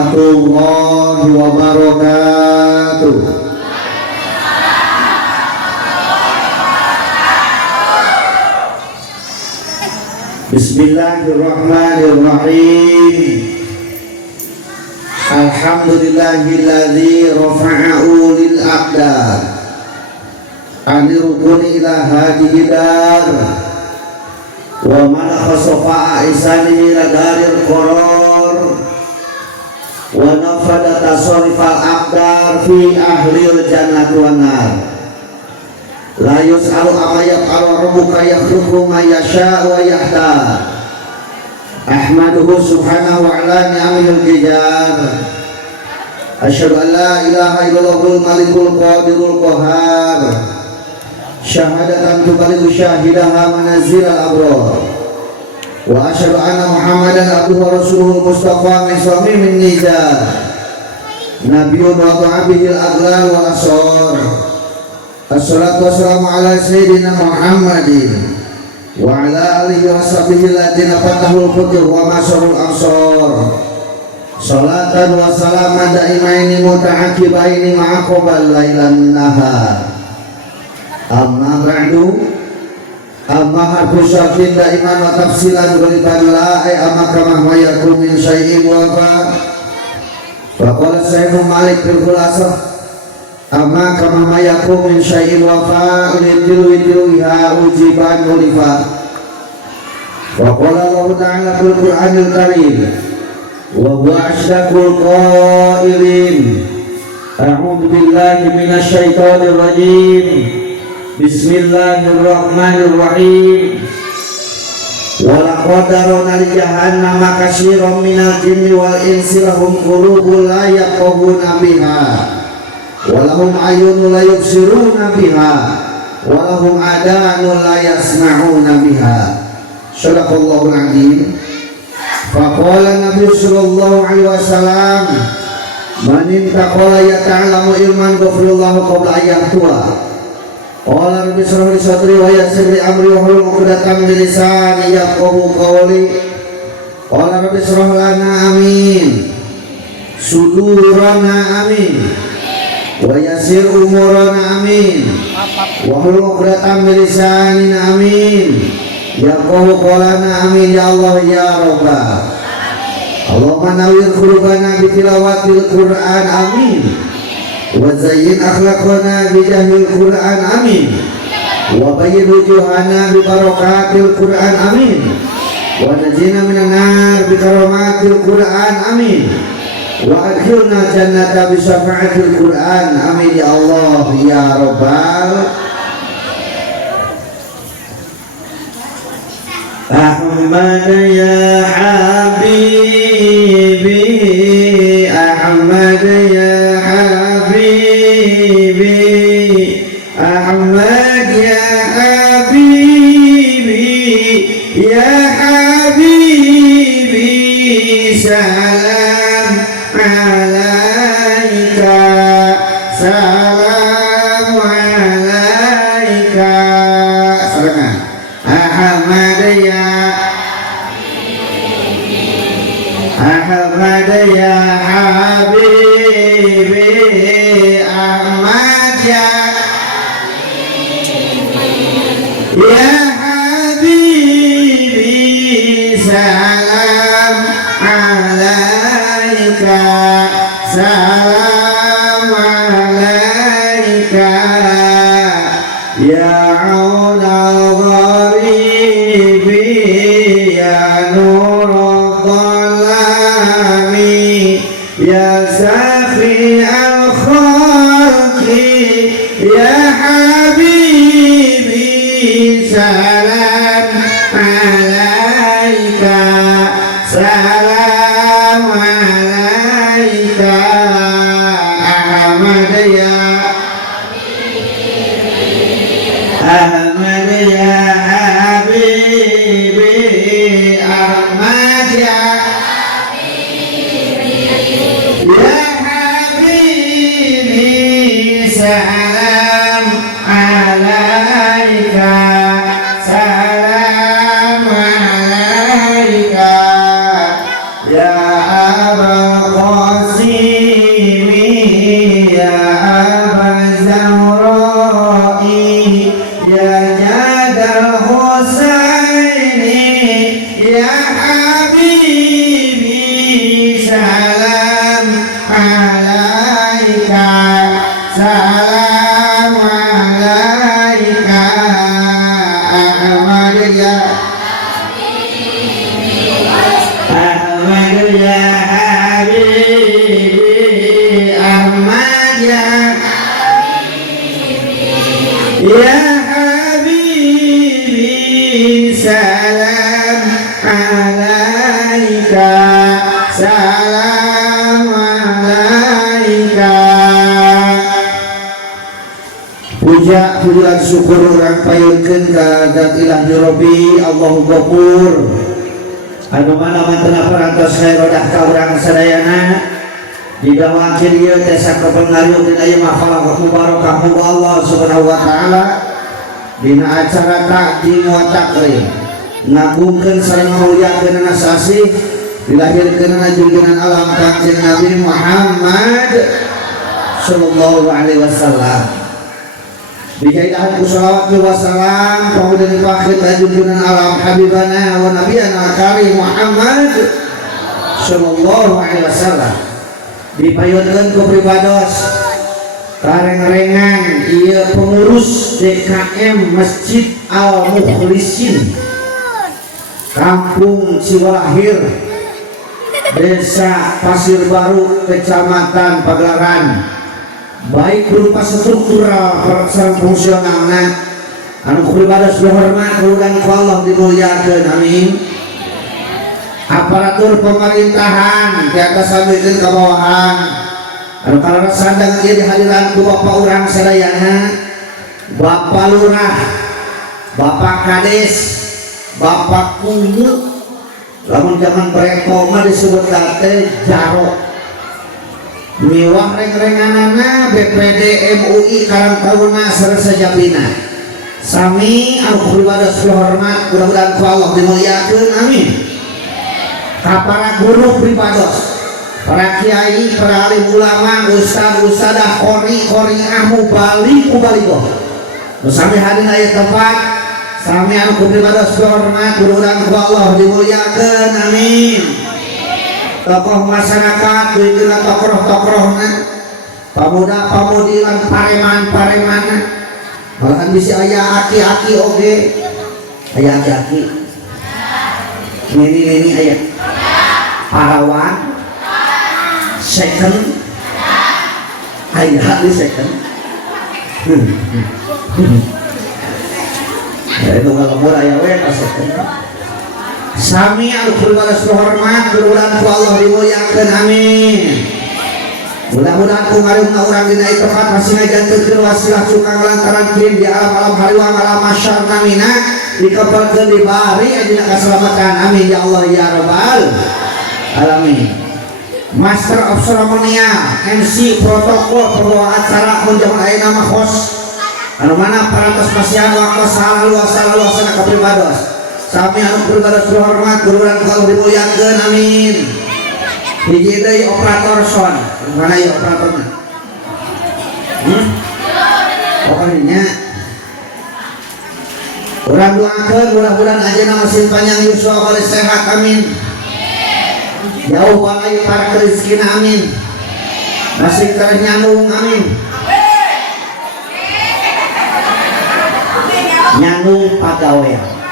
warahmatullahi wabarakatuh. Bismillahirrahmanirrahim. Alhamdulillahilladzi rafa'a ulil aqdar anirukuni ila hadihi dar wa man khasafa isani ila daril qarar wa nafada tasarrifal aqdar fi ahlil jannati wan nar la yus'alu amma yaf'alu rabbuka yakhluqu ma yasha wa yahtar. Ahmaduhu subhanahu wa ala ni'amil qijar. Asyhadu an la ilaha illallahul malikul qadirul qahar. Syahadatan tubaligu syahidaha manazilal abrar. Wa asyhadu anna Muhammadan abduhu wa rasuluhul mustafa min samimin nizar. Nabiyyun wa ta'abidil aglal wal asar. Assalatu wassalamu ala sayyidina Muhammadin wa ala alihi wa sahbihi alladziina fatahul futuh wa masarul ansar. Salatan wa salaman daimaini muta'aqibaini ma'aqobal lailan nahar. Amma ba'du, amma harfu syartin daiman wa tafsilan ghaliban la amma kama ma yakun min syai'in wa fa qala Sayyidul Malik fil khulasah amma kama ma yakun min syai'in wa fa litil ha ujiban ulifa. Wa qala Allah ta'ala fil Qur'anil Karim wa huwa asydaqul qailin a'udzu billahi minasy syaithanir rajim. Bismillahirrahmanirrahim. Wa laqad darana li jahannama katsiran minal jinni wal insi lahum qulubun la yafqahuna biha wa lahum a'yunun la yubsiruna biha wa lahum adanun la yasma'una biha. Shadaqallahul adzim. Faqala Nabi sallallahu alaihi wasallam man intaqala yata'lamu ilman ghafirallahu qabla ayyahtuwa. Qala rabbi shrah li sadri wa yassir li amri wa hlul 'uqdatam min lisani yafqahu qawli. Qala rabbi shrah lana amin sudurana amin wa yassir umurana amin wa hlul 'uqdatam min lisani amin yafqahu qawlana amin ya Allah ya rabbal. Allahumma nawwir qulubana bi tilawatil Qur'an amin wa zayyin akhlaqana bi jahlil Qur'an amin wa bayyin wujuhana bi barakatil Qur'an amin wa najina minan nar bi karamatil Qur'an amin wa adkhilna jannata bi syafa'atil Qur'an amin ya Allah ya rabbal. Ahmad ya habibi Ahmad ya habibi Ahmad ya habibi ya habibi salam alaika salam alaika. Salam Ahmad ya Ahmad ya habibi Ahmad ya habibi salam alaika salam alaika ya aunal gharibi ya nurul dhalami ya safi al khalqi ya habibi salam alaika salam alaika. Ahmad ya Ahmad ya habibi Ahmad ya habibi salam alaika salam alaika ya Abul Zahra'i ya Jadal Husaini ya Habibi salam alaika salam alaika Ahmad ya Ahmad ya Habibi Ahmad ya ya Habibi salam alaika salam alaika. Puja pujian syukur urang payekeun ka zat ilahi Rabbi Allahu Ghafur anu mana mantena parantos khairodah ka urang sadayana didawakeun ieu teh sakapengariuk dina ieu mahfal mubarakah Allah Subhanahu wa taala dina acara takdim wa takrim ngagungkeun sareng ngamuliakeun sasih dilahirkeun junjungan alam Kanjeng Nabi Muhammad sallallahu alaihi wasallam. Bijaidahan ku salawat wa salam pamudan pakhir junjungan alam habibana wa nabiyana karim Muhammad sallallahu alaihi wasallam. Dipayunkeun ku pribados kareng-rengan ieu pengurus DKM Masjid Al Mukhlisin Kampung Ciwalahir Desa Pasir Baru Kecamatan Pagelaran, baik berupa struktural sareng fungsionalna anu pribados hormat kulugan ku Allah dimuliakeun amin. Aparatur pemerintahan di atas sampeun ka bawahan anu kalana sandang ieu dihadiran ku Bapak urang sadayana, Bapak Lurah, Bapak Kades, Bapak Kungu, lamun zaman Breko mah disebut teh Jaro. Miwah reng-renganana BPD MUI Karangtaruna sareng sajabina. Sami anu pribados hormat mudah-mudahan ku Allah dimuliakeun amin. Ka para guru pribados, para kiai, para alim ulama, ustaz ustadah, qori mubalik mubalighah. Nu sami hadir aya tempat sami anu pribados hormat mudah-mudahan ku Allah dimuliakeun amin. Tokoh masyarakat dina tokoh-tokohna, pamuda-pamudi lan pareman-paremana. Malahan bisa aya aki-aki oge. Aya aki-aki. Nini aya. Parawan. Second. Aya di second. Itu ngalembur aya we ka second. Sami anu pribados hormat mudah-mudahan ku Allah dimuliakeun amin. Mudah-mudahan ku ngareumna urang dina ieu tempat masih ngajanteun wasilah cukang lantaran kirim di alam-alam hariwang alam masyar namina dikepelkeun di bari dina kaselamatan amin ya Allah ya rabbal alamin. Master of Ceremonial, MC protokol pembawa acara munjaman aya nama host anu mana parantos pasihan waktu salalu-salalu ka pribados. Sami anu pribados hormat mudah-mudahan ku Allah dimuliakeun amin. Hiji deui operator sound. Mana ieu operatorna? Pokoknya urang doakeun mudah-mudahan ajeuna masih panjang yuswa bari sehat amin. Jauh balai para rezekina amin. Masih kareh nyandung amin. Nyandung pagawean.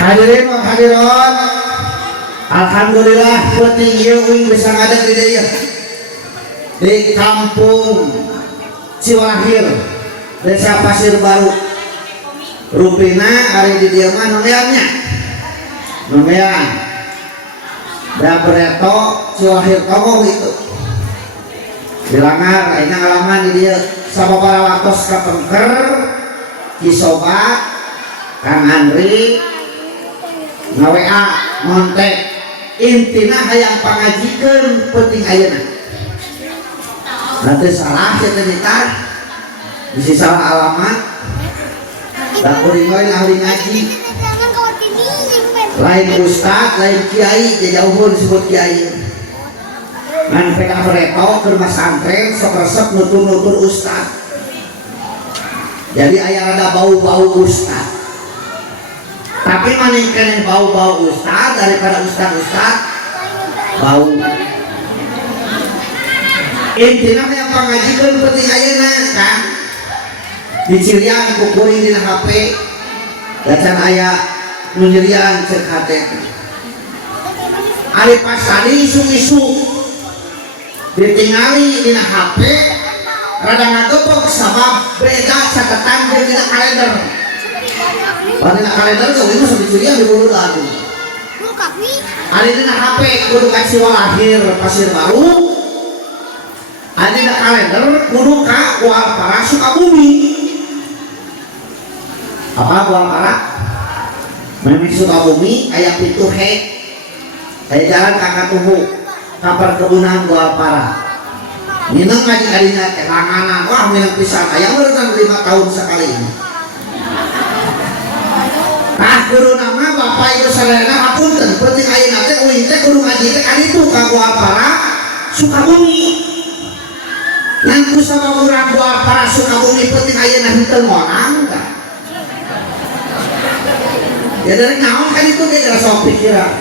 Hadirin wa hadirat, alhamdulillah penting ieu uing bisa ngadeg di dieu di Kampung Ciwalahir Desa Pasir Baru. Rupina ari di dieu mah nomeannya nomean da Breto Ciwalahir Togo itu dilangar ayeuna ngalaman di dieu sababaraha waktos kapengker Kisoba Kang Andri ngaWA montek intina hayang pangajikeun penting ayeuna. Nanti salah kita nita bisa salah alamat da kuring lain ahli ngaji lain ustad lain kiai jauhun disebut kiai ngan pegang reto ke rumah santren sok resep nutur-nutur ustad. Jadi aya rada bau-bau ustad. Tapi maningkeun bau-bau ustad daripada ustad-ustad bau. Intina yang pangajikeun penting ayeuna kan. Dicirian kukuring dina HP. Dan aya nyirian cek hati. Ari pas tadi isu-isu ditingali dina HP rada ngagepok sabab beda catatan jeung dina kalender. Dina kalender tuh ini sampai curian di bulu lagi. Ari dina HP kudu kasih lahir Pasir Baru. Ari dina kalender kudu ka Walpara Sukabumi. Apa Walpara? Memang Sukabumi aya pintu aya jalan kakak tubuh ka perkebunan Walpara. Minang ngaji kadinya teh langanan, wah minang pisan aya urang 5 tahun sekali ini. Tah guru nama Bapak Ibu Saudara hapunten penting ayeuna teh uing teh kudu ngaji teh kaditu ka Walpara Sukabumi. Ngan ku sabab urang Walpara Sukabumi penting ayeuna henteu ngonang tah. Ya dari naon kan itu dia sok pikiran.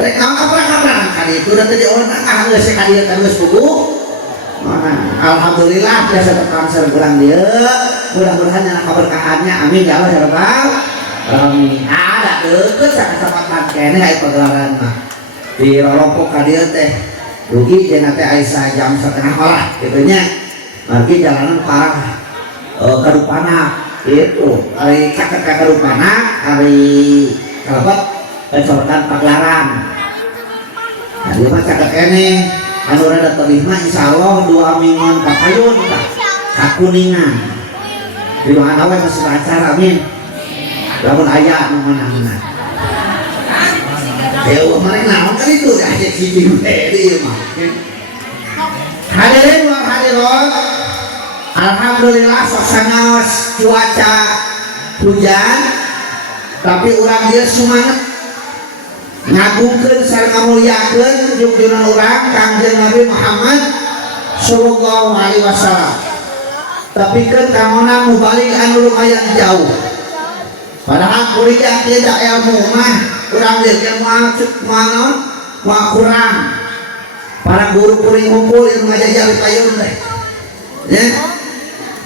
Dari naon kapra-kapra kan itu dan tadi orang ah geus ka dieu teh geus pugu. Alhamdulillah biasa terkanser kurang dia. Mudah-mudahan yang keberkahannya amin ya Allah ya Rabbal alamin. Ada deukeut sakasempatan keneh aya pagelaran mah. Di rorompok ka dieu teh dugi cenah teh Aisyah jam 1:30 kitu nya. Margi jalanan parah Kadupana itu hari kakak Kadupana hari kalabat kecoretan pagelaran. Nah dia mah cakep kene anu rada terima insyaallah 2 mingguan kapayun kakuningan di mana we masih acara amin lamun aya nu menang-menang dewa mari naon kan itu dah jadi hiji di mah hadirin wa hadirat. Alhamdulillah suasana cuaca hujan tapi urang dia semangat ngagungkeun sareng ngamuliakeun junjungan urang Kangjeng Nabi Muhammad sallallahu alaihi wasallam. Tapi keun kamana mubalik anu lumayan jauh. Padahal kuliah tidak ilmu mah urang dia moal kurang. Para guru kuring ngumpul ilmu ngajajal payun teh. Ya.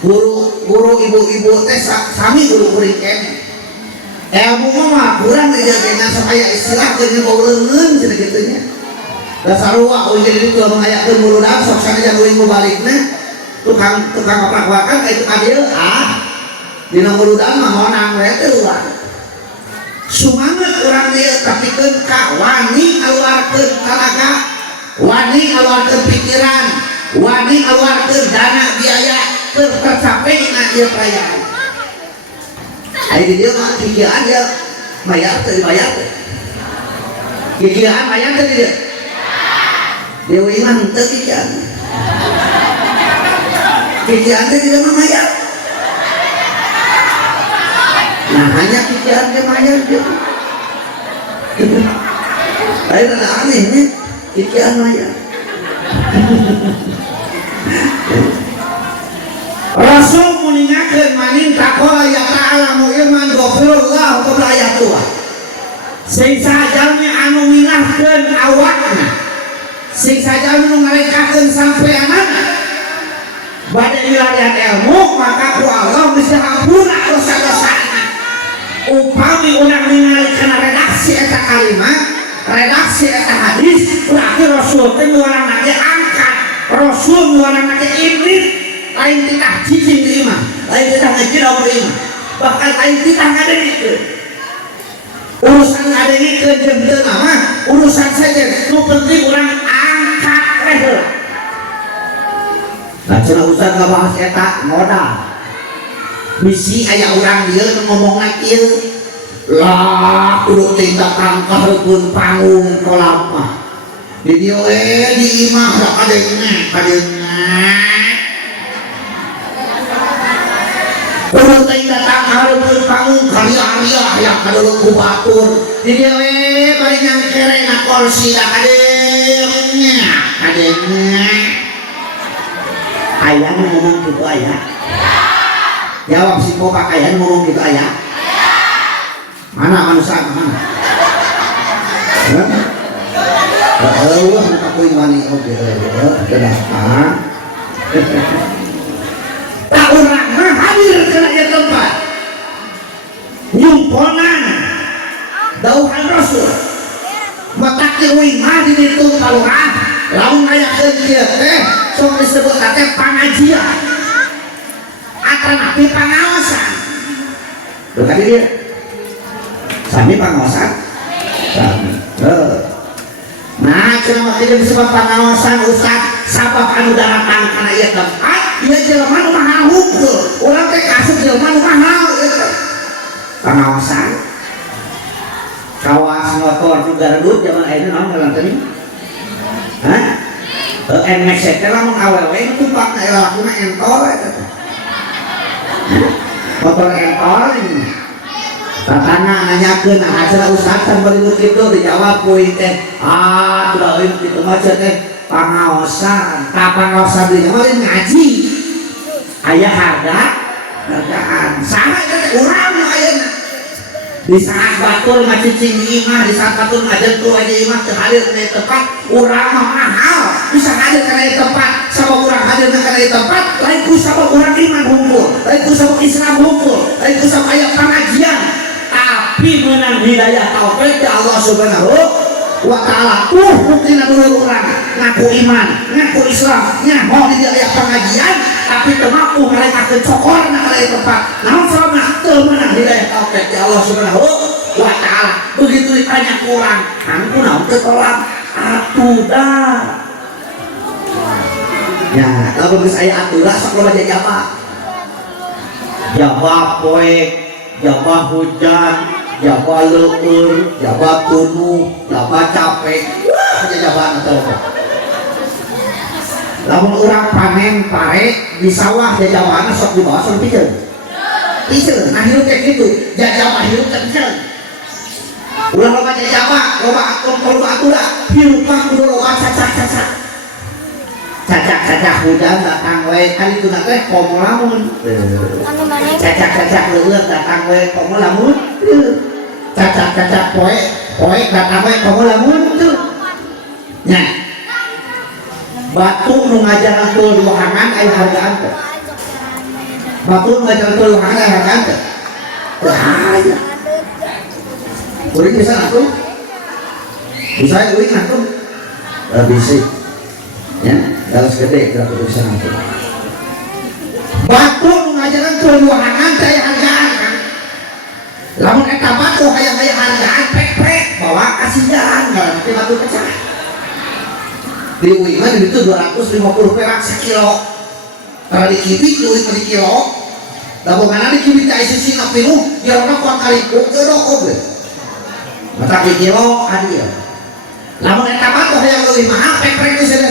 Guru ibu-ibu teh sami guru kuring kene. Ilmu mah kurang dijagaina supaya istilah keur ngeuleungeun cenah kitu nya. Da sarua euy jadi itu mengayakeun murudan sok sanajan uing mubalikna tukang kaprak-wakan ka itu ka dieu dina murudan mah monang we teh urang. Sumanget urang dieu kapikeun ka wani aluarkeun talaga, wani aluarkeun pikiran, wani aluarkeun dana biaya keur tercapai na ieu perayaan. Ayo dia mah kikiaan dia bayar teh bayar teh. Kikiaan bayar teh dia. Dewi mah henteu kikiaan. Kikiaan teh dia mah bayar. Nah hanya kikiaan dia bayar dia. Ayo ada aneh nih kikiaan bayar. Rasul muningakeun maning taqala ya ta'alamu ilman ghafirullah qabla ayatuha. Sing sajalmi anu minahkeun awakna, sing sajalmi nu ngalekakeun sampeanana bade milarian ilmu maka ku Allah bisa hampura dosa-dosana. Upami urang ningali kana redaksi eta kalimat, redaksi eta hadis, berarti Rasul teh urang nage angkat, Rasul urang nage iblis. Lain tidak cicing terima, lain tidak ngejirau terima, bahkan lain tidak ngadengikeun. Urusan ngadengikeun jeung teu nama urusan saja, nu penting urang angkat leher. Nah cenah ustaz ngabahas eta modal. Bisi aya urang dieu nu ngomongna ieu. Lah kudu tindak kangkahkeun panggung kolam mah. Di dieu di imah da kadengna. Urang teh datang hareupeun panggung karya-karya yang kadulung ku batur. Di dieu we bari nyangkerena kursi da kadeng. adanya ayah ngomong gitu ayah jawab si Bapak ayah ngomong gitu ayah mana manusia mana wah aku wani oke kenapa tak orang mah hadir ke ya tempat nyumponan dauhan Rasul matakir wimah di itu kalurah laun aya kerja teh sok disebut teh pengajian akan api pengawasan berarti dia sami pengawasan sami nah kenapa tidak disebut pengawasan ustad sabab anu datang karena ieu tempat ieu jelema nu mahal hukum urang teh kasih jelema nu mahal pengawasan kawas motor juga redut zaman ayeuna naon ngaran teh hah NMAX teh lamun awewe tumpakna elakuna entol eta motor entol tatana nanyakeun hasil ustaz bari kitu dijawab ku teh udah kitu mah teh pengawasan ka pengawasan di mah ngaji aya hargaan saha eta urang ayeuna di saat batur ngacicing imah di saat batur ngajentu aja imah terhadir ke tempat urang mahal bisa hadir ke tempat sama urang hadir ke tempat lain ku sama urang iman hukum lain ku sama Islam hukum lain ku sama ayat pengajian tapi menang hidayah taufik ya Allah subhanahu wa ta'ala buktina dulu urang ngaku iman ngaku Islam nyaho di ayat pengajian tapi temampu mereka kecokor nak ada tempat namun sama temenang hidayah taufik ya Allah subhanahu wa ta'ala begitu ditanya kurang aku namun ketolak atuh dah ya kalau begitu saya atuh dah sok lo baca jawab jawab poek jawab hujan jawab leueur jawab tunu jawab capek aja jawaban atau apa lamun orang panen pare di sawah jajawana sok di bawah sok piceun nah hirup kayak gitu jajama hirup teh piceun ulah loba jajama loba atulah hirup mah kudu loba cacak hujan datang we kan itu teh komo lamun cacak leueur datang we komo lamun cacak poe datang we komo lamun tuh nya batu nu ngajaran teu luhangan aya hargaan teh batu nu ngajaran teu luhangan aya hargaan teh bahaya kuring bisa atuh bisa kuring atuh bisa ya harus gede kalau bisa atuh batu nu ngajaran teu luhangan teh aya hargaan kan lamun eta batu aya hargaan pek bawa kasihan ngaran teh batu pecah di uingan itu 250 perak sekilo kalau di kibik di uingan di kilo dabungan di kibik tak isi sinap pinuh jarangnya kuat kali jodoh oke mata di kilo hadir namun yang tamat tuh yang lebih mahal pekrek di sini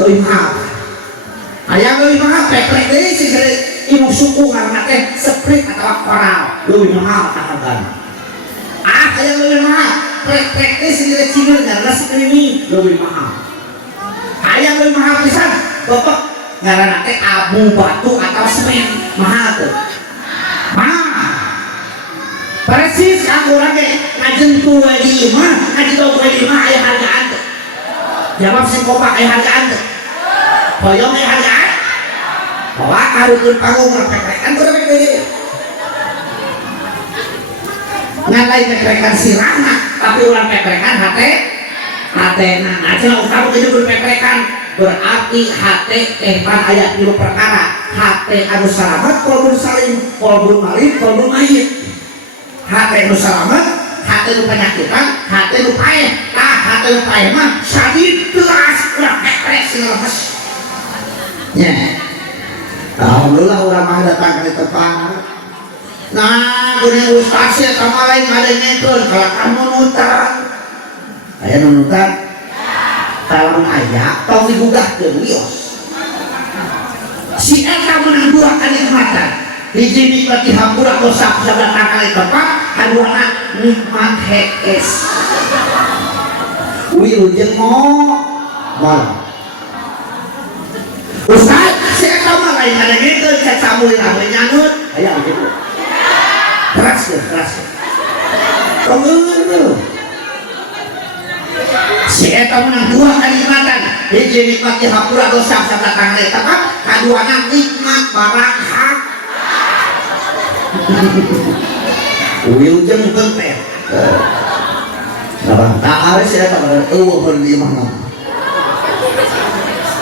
lebih mahal yang lebih mahal pekrek di sini ibu suku karena teh sprit atau koral lebih mahal katakan yang lebih mahal pekrek di sini cimil dan nasi krimi lebih mahal ayam lebih mahal pisan bapak ngaranna teh abu batu atau semen mahal tuh mahal persis aku lagi ngajentu di imah ngajentu di imah aya hargaan tuh jawab si kopak aya hargaan tuh hoyong aya hargaan bawa karukeun panggung ngepek-pekan kudu pek ngalai pek-pekan sirahna tapi ulang pek-pekan hatena nah cenah utamu itu berpepekan berarti hate tehpan ayat 3 perkara hate anu salamet qalbun salim qalbun marid qalbun mayit hate anu salamet hate nu penyakitan hate nu paeh hate nu paeh mah sadid telas urang peprek sing lemes nya alhamdulillah urang mah datang ka tempat nah kuning ustaz ya sama lain ngadengekeun kalau kamu nuntang aya nunutan kalau aya tong digugahkeun wios si eta menang dua kenikmatan hiji nikmat dihampura dosa sadatang kali tempat kaduana nikmat hekes wilujeng mo Mal. Ustaz, saya tahu mah lain ada gitu, saya campur rame nyanyut, ayah gitu. Keras ya, keras. Kamu si eta menang dua kalimatan, hiji nikmat di hapura dosa sabda tangan eta kan, kaduana nikmat barakah. Wilujeng penting. Nah, tak ada si eta pada berlima nama.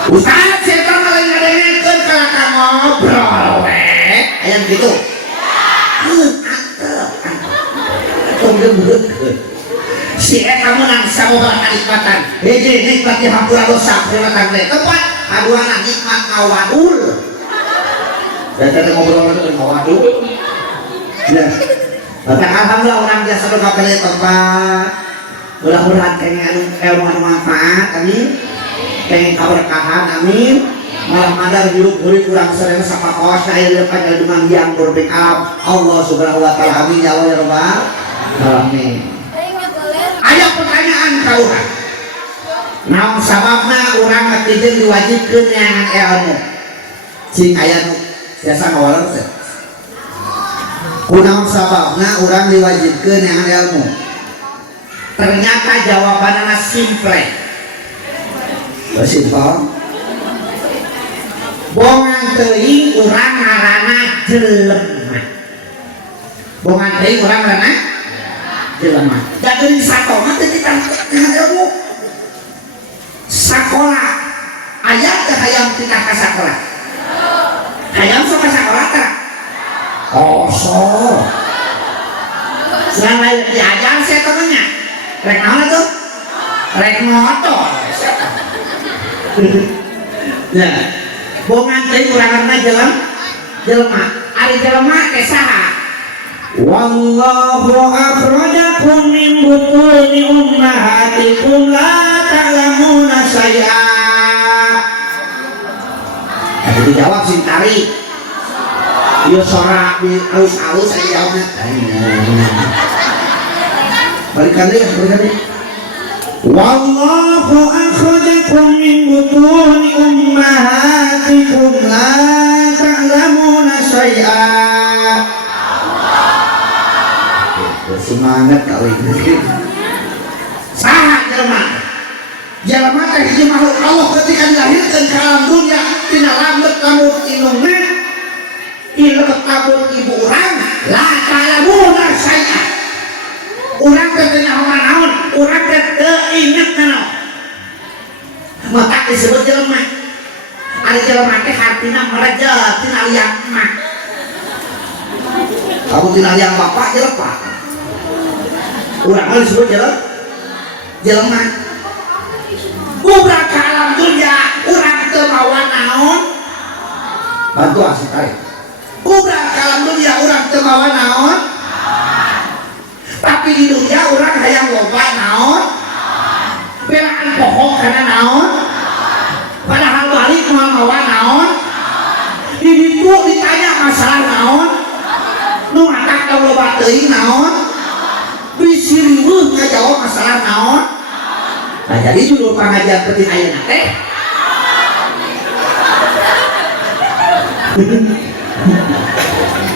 Ustaz, si eta malah ngadengekeun kalaka ngobrol aya gitu. Si eta menang saboga kanikmatan hiji nikmat di hampura dosa kalimatan teh tempat kaduana nikmat ngawadul. Eta ngobrol dengan ngawadul. Ya. Alhamdulillah orang biasa doa kali tempat. Mudah-mudahan kenging ilmu manfaat amin. Kenging kaberkahan amin. Malah madar hidup murid kurang sering sapa kawas air depan dengan yang berbekap Allah subhanahu wa ta'ala amin ya Allah ya rabbal alamin. Aya pertanyaan kauran. Naon sababna urang ngatijeun diwajibkeun nyangan ilmu? Cing aya nu biasa ngawaler teh. Kunaon sababna urang diwajibkeun nyangan ilmu? Ternyata jawabannya simple. Simpel. Bongan teuing urang ngaranna jelema. Bongan teuing urang ngaranna jelema. Da geuning satoma teh kita ilmu. Sakola aya teh hayang kita ka sakola. Hayang sok ka sakola teh. Kosong. Selain lain diajar saya temennya. Rek naon tuh? Rek motor. Ya. Bongan teh uranganna jelema. Ari jelema teh saha? Wallahu akhrajakum min butuni ummahatikum la ta'lamuna syai'a. Tadi dijawab sing tari. Yo sorak di alus-alus saya jawabnya. Balikan deh. Wallahu akhrajakum min butuni ummahatikum la ta'lamuna syai'a. Semangat kali ini. Saha jelema? Jelema teh hiji makhluk Allah ketika dilahirkan ke alam dunia tina lambeut lamun indungna ilmu kabur ibu orang la ta'lamuna syai'a. Urang teh teu nyaho naon, urang teh teu inget naon. Maka disebut jelema. Ari jelema teh hartina merejet tina liang emak. Kamu tina liang bapak jelema. Urang disebut jelema. Budak ka alam dunya, urang teu mawa naon. Bantu asih tarik. Budak kalam dunia orang temawa naon, tapi di dunia orang hayang loba naon, belaan pohon karena naon, padahal balik mawa naon, di ditu ditanya masalah naon, nu ngatak tau loba teuing naon, bisi riweuh ngajawab masalah naon. Nah jadi judul pengajian penting ayeuna teh.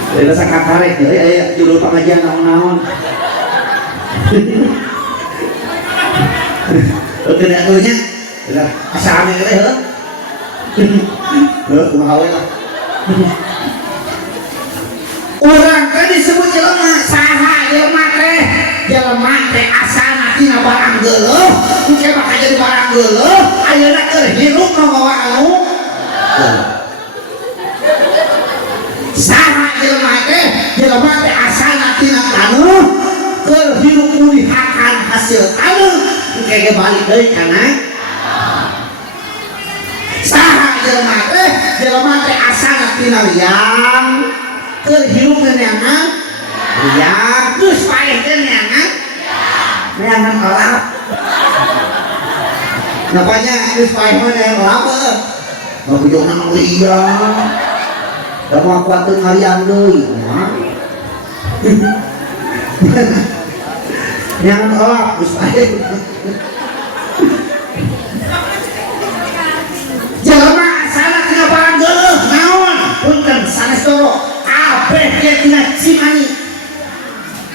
Ada sangat tarik ya, judul pengajian naon-naon. Oke, lihat dulunya. Asalnya kita ya. Kumaha we lah. Urang kan disebut jelema, saha jelema teh? Jelema teh asalna tina barang geuleuh, engke bakal jadi barang geuleuh, ayeuna keur hirup ngomong anu. Saha jelema teh asalna tina taneuh keur hirup mulihakan hasil taneuh engke balik deui kana. Saha jelema teh asalna tina liang keur hirup neangan liang geus paeh teh neangan olap. Napanya geus paeh mah neangan olap heuh. Ngabujongna mah liang. Da mau kuateun ngalian deui. Jangan olap geus paeh.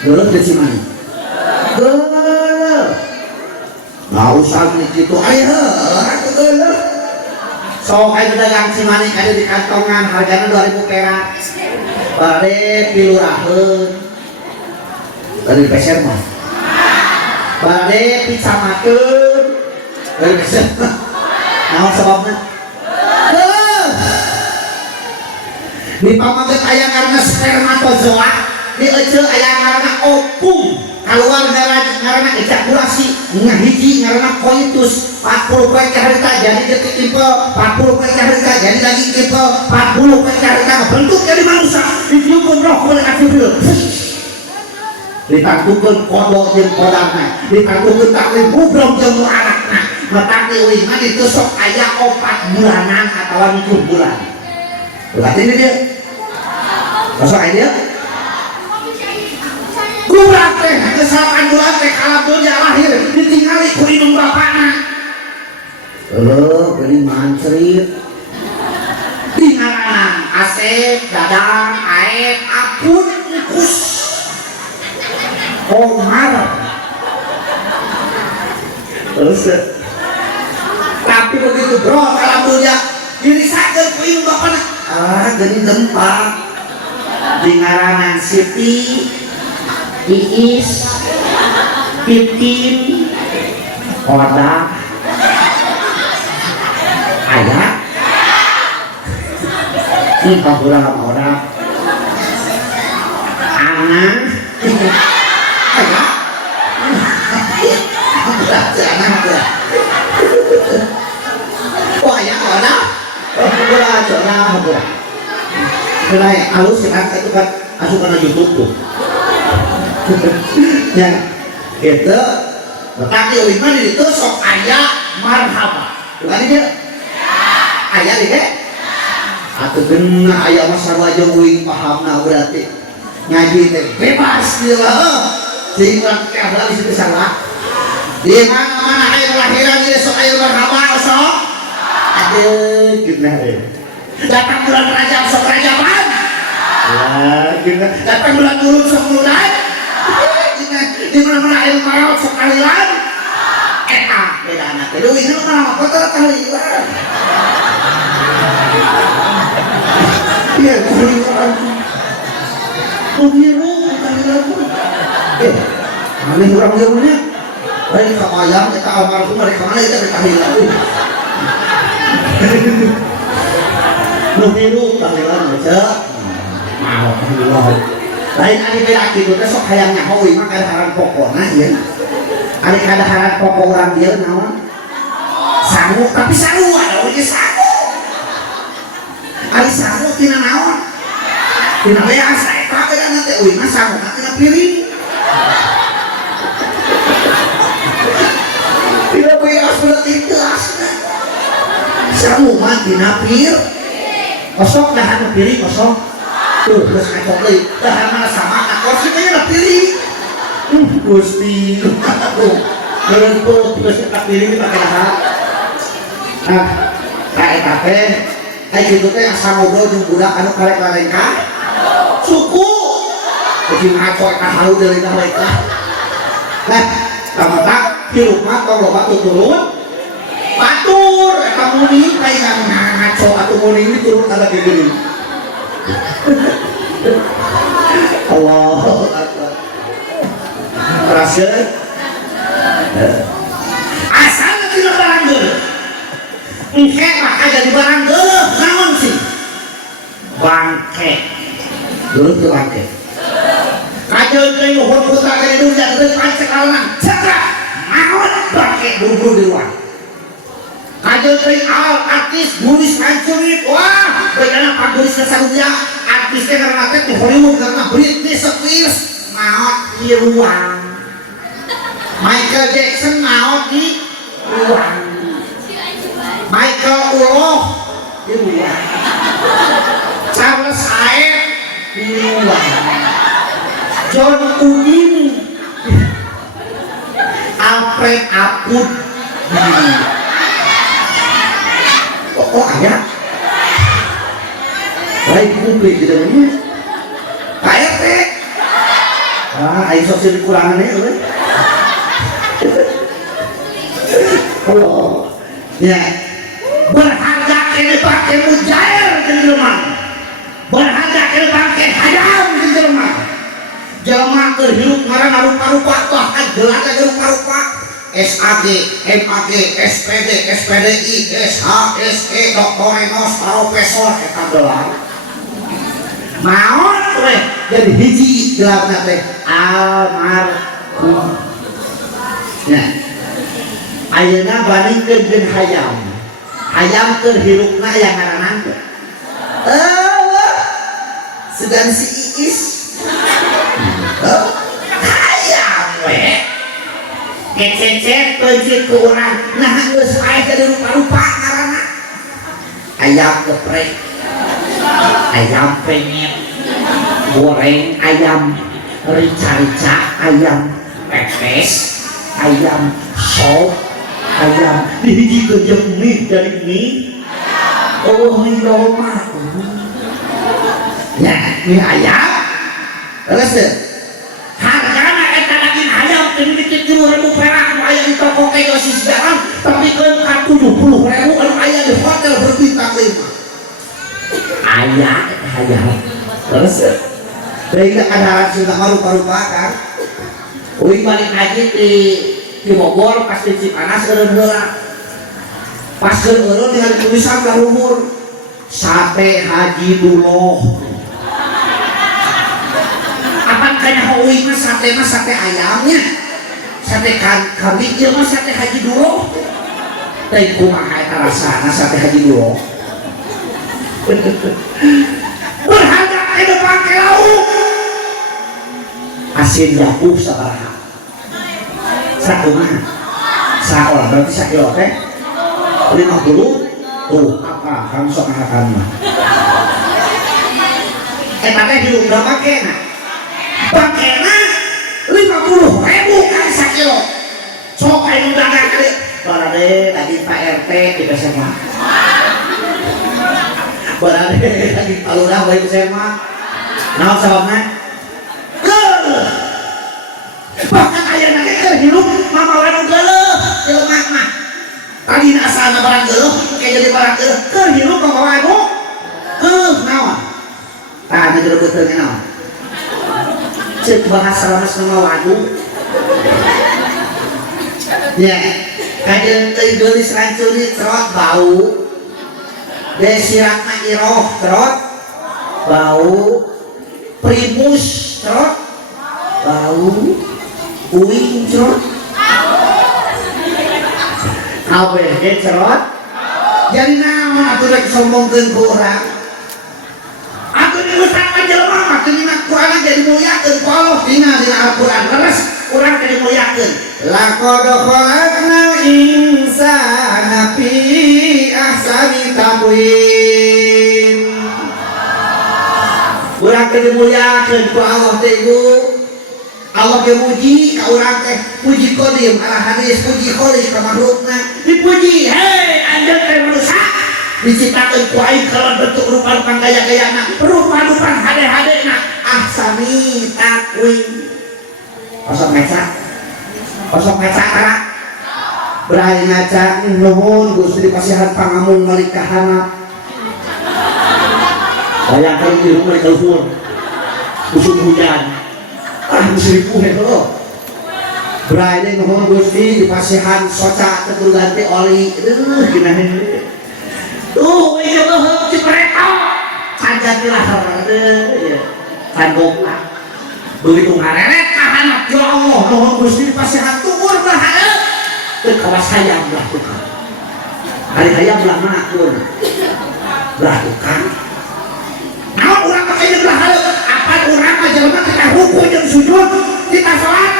geuleuh teh Cimani geuleuh nggak usah gitu aya geuleuh sok aya dagang Cimani ada di kantongan hargana 2000 perak bade piluraheun dari peser mah bade picamakeun dari peser mah naon sababna di pamaget aya karena spermatozoa di ece aya karena opung keluar karena ejakulasi ngahiji karena koitus 40 poe ke harita jadi detik tipe 40 poe ke harita jadi lagi tipe 40 poe ke harita bentuk jadi manusia ditiupun roh oleh Jibril ditantukeun kodok jeung kodana ditantukeun takwil bubrong jeung anakna mataki uing mah ditu sok aya 4 bulanan atawa 7 bulan berarti ini dia masuk aja dia kurang teh kesalahan bulan teh kalau dunia lahir ditinggali ku indung bapakna beli mancrit tinggalan Asep, Dadang, Aep, Apun, Kus Omar terus tapi begitu bro kalau dunia diri sakit ku indung bapakna jadi dempak di ngaranan Siti Iis Titin Oda Ayah ini kapulang sama orang Anak Ayah oh ayah Oda kapulang kapulang mulai halus kan itu kan asup ke YouTube tuh ya gitu tapi ulima itu sok ayah marhaba bukan dia ayah deh atau kena ayah masa wajah uing paham nah berarti ngaji teh bebas dia lah sehingga keadaan di situ salah di mana air lahiran dia sok ayah marhaba sok ada gimana datang bulan Rajab sok Rajaban ya datang bulan Turun sok bulan di mana-mana air marawat sok kalilan beda anak itu ini mana kota kalilan iya kalilan pemiru kalilan aneh orang jauhnya mereka bayang kita almarhum mereka mana itu kalilan nuhiru kalilan aja mau kalilan lain ada beda gitu sok hayang nyaho mah kadaharan pokokna ya ada kadaharan pokok orang dia naon sangu tapi sangu ada we sangu ari sangu tina naon tina biasa eta beda nanti euy mah sangu tina piring tina biasa berarti itu asna sangu mah tina piring kosong dahan piring kosong tuh terus ngacok lagi dahan mana sama kursi kayaknya pilih Gusti tuh ngerentuk terus kita pilih pakai dahan nah kayak kape kayak gitu teh asal ngobrol jeung budak anu karek lalengka suku jadi ngacok halu dari lalengka nah kamu di rumah kalau batu turun batur kamu nih kayak ngacok atau muni ini turun ada kayak gini Allah merasa asal tidak barang geuleuh engke maka jadi barang geuleuh naon sih bangke geuleuh teu bangke kajeun teh luhur putra ka dunya teu pancekalan cakra naon bangke buru di luar kajeun teh artis nulis hancurit wah bedana pagulis ka sarunya artisnya karena teh di Hollywood karena Britney Spears naon di ruang Michael Jackson naon di ruang Michael Uloh di ruang Charles Aep di ruang John Udin Alfred Apud di ruang oh ada baik publik di dalamnya KRT ayo sok sih dikurangan ya euy. Oh. Ya. Berharga kene pake mujair ke jelema. Berharga kene pake hayam ke jelema. Jelema keur hirup ngaranna rupa-rupa tah jelema rupa-rupa. SAG, MAG, SPD, SPDI, SH, SE, Dr. Enos, Profesor eta gelar. Maot we jadi hiji gelarna teh almarhum. Nah, ayeuna bandingkeun jeung hayam. Hayam keur hirupna yang ngaranna teh. Segan si Iis. Hayam we. Kececet peujit ku urang. Nah geus aya jadi rupa-rupa ngaranna. Ayam geprek. Ayam penyet, goreng ayam, rica-rica ayam, pepes ayam, sop ayam, dihiji jeung mie dari mie. Oh mie doma. Ya mie ayam. Terus hargana eta daging ayam teu dikit 10.000 perak anu aya di toko keosis dalam, tapi keun ka 70.000 anu aya di hotel berbintang 5. Ayah terus dari ada sudah rupa-rupa kan uing balik lagi di Bogor pas di Cipanas eureun heula pas eureun dengan tulisan ka luhur sate Haji Duloh apa kanya uing mah sate ayamnya sate kambing ieu mah sate Haji Duloh teh kumaha eta rasana sate Haji Duloh. Berharga itu pakai lauk asin jagung sabaraha satu mah salah berarti sakilo teh 50 tuh apa kamu sok makan mah teh hidup gak pakena 50.000 kan sakilo sok ayo dagang kali barade tadi Pak RT di SMA berada lagi kalau dah baik SMA nah sababna bahkan ayah nake hidup mama orang geuleuh jelema mah tadi asalna barang geuleuh kayak jadi barang geuleuh hidup mama wae naon tah ngeureupeuteun naon ceuk bahasa lamas nama wadu ya kajeun teh geulis rancurit cerot bau desiratna iroh terot bau primus terot bau uing cerot ABG cerot jadi naon atuh rek sombongkeun ku urang atuh diusah ka jelema mah teu dina Quran jadi muliakeun ku Allah dina Al-Qur'an leres urang teh dimuliakeun laqad khalaqnal insana fi ahsani taqwim urang teh dimuliakeun ku Allah teh Allah ge muji ka urang teh puji qadim ala hadis puji khaliq ka makhlukna dipuji hei anjeun teh manusia diciptakeun ku aing kalawan bentuk rupa-rupa gaya-gayana rupa-rupa hade-hadena ahsani taqwim kosong ngaca kana berai ngaca nuhun Gusti dipasihan pangamun melikahana bayangkeun di rumah di luhur musim hujan musim ripuh heuh berai deui nuhun Gusti dipasihan soca teu ganti oli ginahe tuh we heuh cipreta sajati lahar teh sandokna begitu ngareret kahanap ya Allah nuhun Gusti dipasihan tukur bahaya teu kawas hayam belah tukang ari hayam belah manakeun belah tukang naon urang mah kaya belah haleuh apa urang mah jelema kita ruku jeung sujud kita salat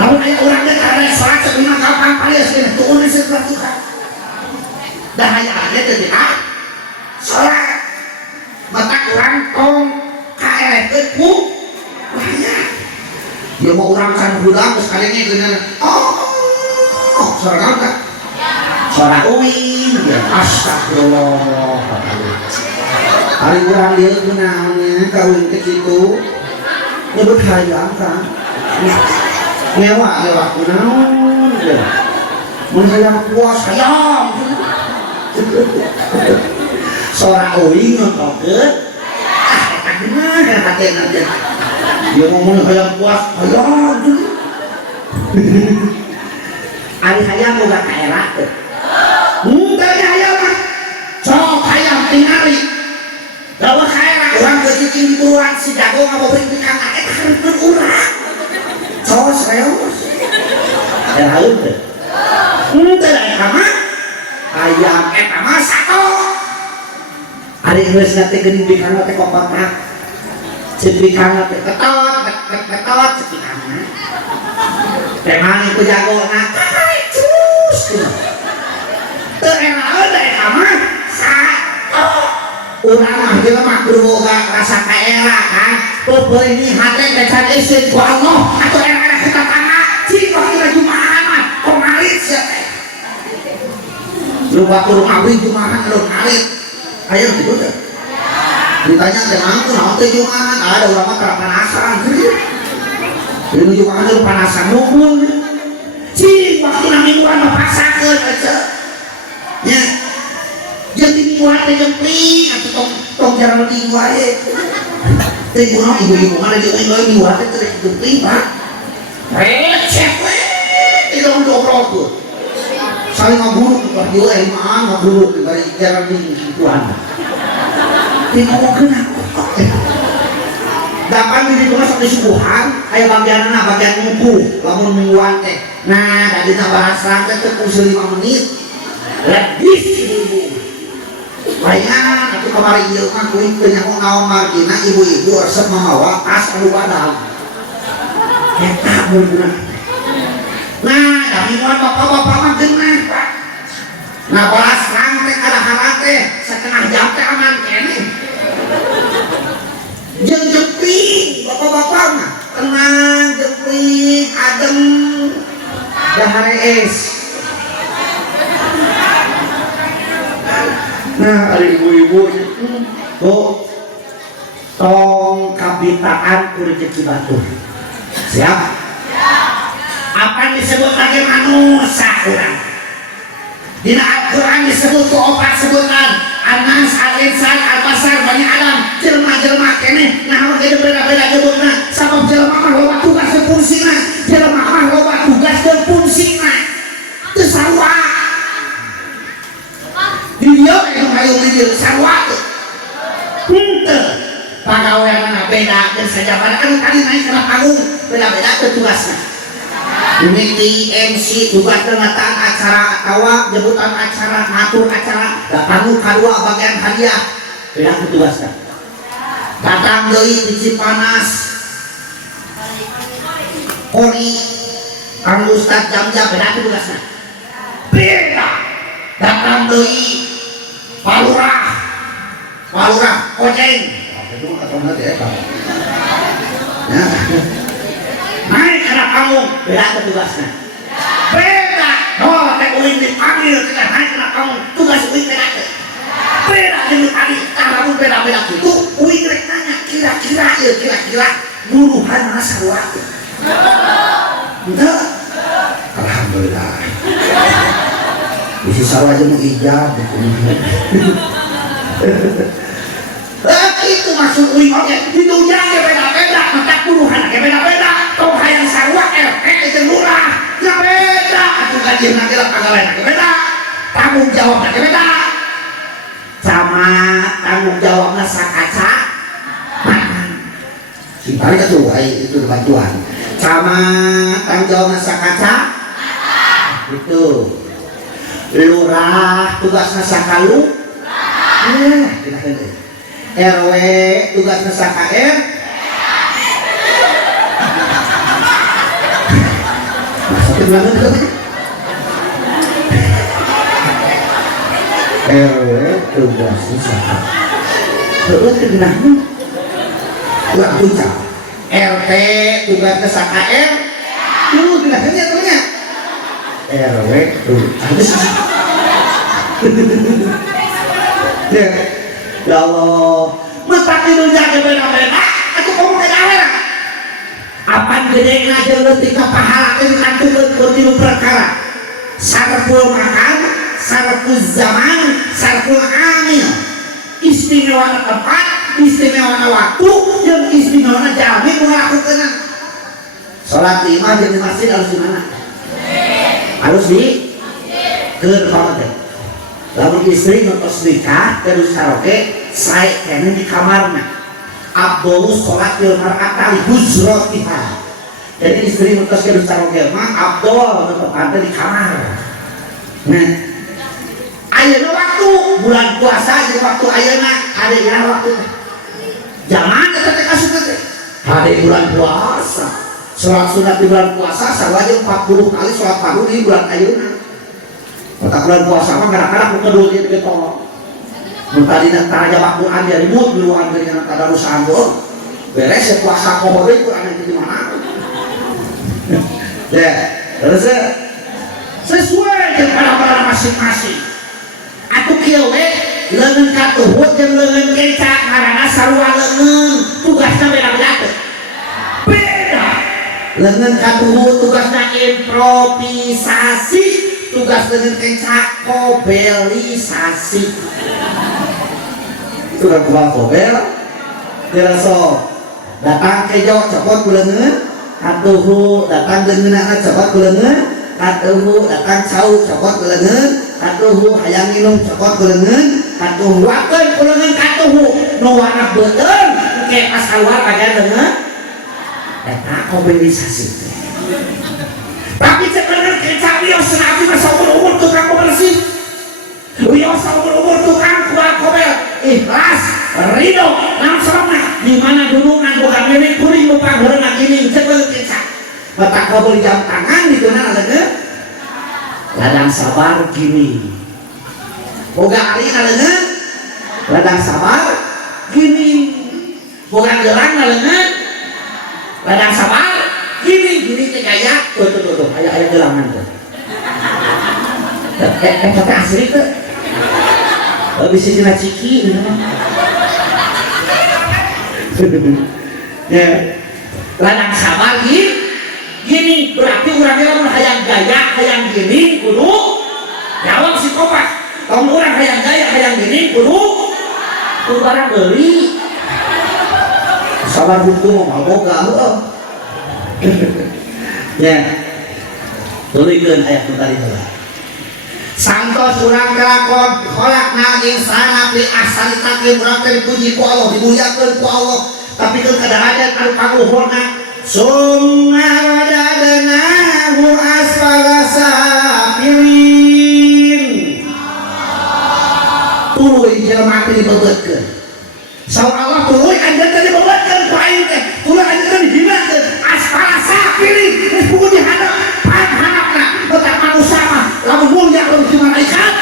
lamun aya urang teh karek salat seunang kapan palias teh tuun di sebelah tukang dah hayam teh teu dina salat mata urang tong kaelekeun ku bahaya dia mau orang kan budak terus kalian dengan suara naon tak? Suara uing ya astagfirullah hari urang dia kenaonnya ka uing ke situ nyebut hayam kan ngewa kunaon mun hayam puas hayam sora uing nontokeun tak gimana hatena teh dia ngomong hayam puas hayam ari hayam boga kaera teh teu hayam mah sok hayam tingali dawa kaera urang geus cicing buruan si jago ngabobring di kana eta hareupeun urang sos reos ya haeun teh teu eta mah hayam eta mah sato ari geus teh geuning di kana teh kokotak cipikana teh ketot cipikana teh mani ku jagona cus teu enaeun da eta mah sato urang mah jelema kudu boga rasa kaera kan peupeulih hate teh can isin ku Allah atuh era kita tangga cing waktu jumahan mah komalit sia teh lu waktu rumawi jumahan lu ngalit aya kitu teh ditanya teh mangku naon teh jumahan ada ulama keur panasan ini jumahan lu panasan nunggu cing waktu na mingguan mah pasakeun aja nya jeung mingguan teh jempling atuh tong jarang minggu wae teh kunaon ibu-ibu mana jeung mingguan teh teh jempling Pak receh we tidak dobro saling ngaburu ke dia mah ngaburu dari jarang mingguan dia ngomongkeun apa dapan di rumah sampai subuhan aya bagian ngumpul lamun mingguan teh nah dadina bahasa teh teu 5 menit lebih ibu bayangan atuh kamari ieu mah kuing teu nyaho naon margina ibu-ibu resep mamawa tas anu badal eta beunah nah da mingguan bapak-bapak mah geunah Pak nah balas rang teh kadahara teh setengah jam teh aman keneh jeung jeping bapak-bapak mah tenang jeping adem dahare es nah ada ibu-ibu tuh tong kabitaan rezeki batu siap apa yang disebut lagi manusia kurang dina Al-Quran disebut ku opat sebutan Anas, Al-Insan, Al-Basar, Bani Adam jelma-jelma kene nah kita beda-beda nyebutna sabab jelma mah loba tugas dan fungsina jelma mah loba tugas dan fungsina teu sarua di dia yang hayung di dia sarua teu henteu pagaweanna beda dan sajaban anu tadi naik kana panggung beda-beda teu tugasna mimiti MC tugasna ngataan acara atawa jemputan acara ngatur acara da panggung kadua bagian hadiah beda tugasna datang deui di Cipanas Pori kang Ustaz Jamja beda tugasna beda datang deui Palurah Koceng itu mah katona teh eta nah naik kana panggung beda tugasna beda oh teh uing dipanggil teh naik kana panggung tugas uing teh beda jeung tadi lamun beda-beda kitu uing rek nanya kira-kira buruhan mana sarua henteu alhamdulillah isi sarua jeung ijab itu maksud uing oke ditujang ge beda-beda mata buruhan ge beda-beda tong hayang sarua RT jeung lurah ya beda atuh gajina ge pagaweana ge beda tanggung jawabna ge beda sama tanggung jawabna sakaca simpari atuh itu bantuan sama tanggung jawabna sakaca itu lurah tugasna sakalu kita kenal RW tugasna SKR maksudnya gimana RW tugasna SKR terus kenapa gak puncak RT tugasna SKR tuh kenapa temennya RW tugasna ya Allah mata kinerja beda-beda aku ngomong ke daerah Apan gede aja leutik ka pahala teh ditantukeun ku tilu perkara. Sarful makan, sarful zaman, sarful amil. Istimewa tempat, istimewa waktu, jeung istimewa jalmi nu ngalakukeunna. Salat lima jeung di masjid harus di mana? Harus di keur banget. Lamun istri nontos nikah terus karaoke, sae kene di kamarna. Abdulus sholat fil mar'ati hujratiha. Jadi istri nontos terus karaoke mah Abdul nonton di kamar. Nah, ayeuna waktu bulan puasa jeung waktu ayeuna ada ya waktu zaman eta teh kasuka teh. Hade bulan puasa. Salat sunat di bulan puasa sawaja 40 kali salat fardu di bulan ayeuna. Kota bulan puasa mah kadang-kadang ku kedul ieu teh tolong. Mun tadi taraja Al-Qur'an dia ribut duluan dari anak tadarusan bor. Beres ya puasa pohon deui Qur'an di mana. Ya, terus sesuai dengan para masing-masing. Atuh kieu we leungeun katuhut jeung leungeun kecak ngaranna sarua leungeun, tugasna beda-beda teh. Beda. Leungeun katuhut tugasna improvisasi, tugas leungeun kecak kobelisasi. Itu kan kubal kobel. Tiraso datang kejo copot ku leungeun, katuhu datang leungeunna copot ku leungeun. Katuhu datang cau copot ku leungeun, katuhu hayang minum copot ku leungeun, katuhu wakeun ku leungeun katuhu nu warna beuteun engke pas keluar aya leungeun eta komunisasi. Tapi sebenarnya kita wios nabi saumur-umur tukang bersih, wios saumur-umur tukang kuat kobel, ikhlas ridho langsungna di mana dulungan bukan milik kuring lupa berenang ini sebelum kita mata kabel jam tangan di mana ada ladang sabar gini boga ari naleungeun ladang sabar gini boga gelang naleungeun ladang sabar gini teh gaya tuh aya gelangan tuh kata asli tuh bisa dina ciki ya ladang sabar gini berarti urang lamun hayang gaya hayang gini kudu jawab si kopas. Lamun urang hayang gaya hayang gini kudu barang beli sabar hukum mah boga heuh. Ya tulikeun aya nu tadi teh santos urang kelakon kholaqna insana fi ahsani taqwim urang teh dipuji ku Allah dimuliakeun ku Allah tapi keun kadarajat anu kaluhurna summa radadnahu asfala safilin tuluy jelema teh dibebeutkeun saur Allah tuluy anjeun teh dibebeutkeun ku aing teh tuluy anjeun teh dihinakeun asfala safilin geus kudu dihadap panhanapna betak manusia mah lamun mulia leuwih ti malaikat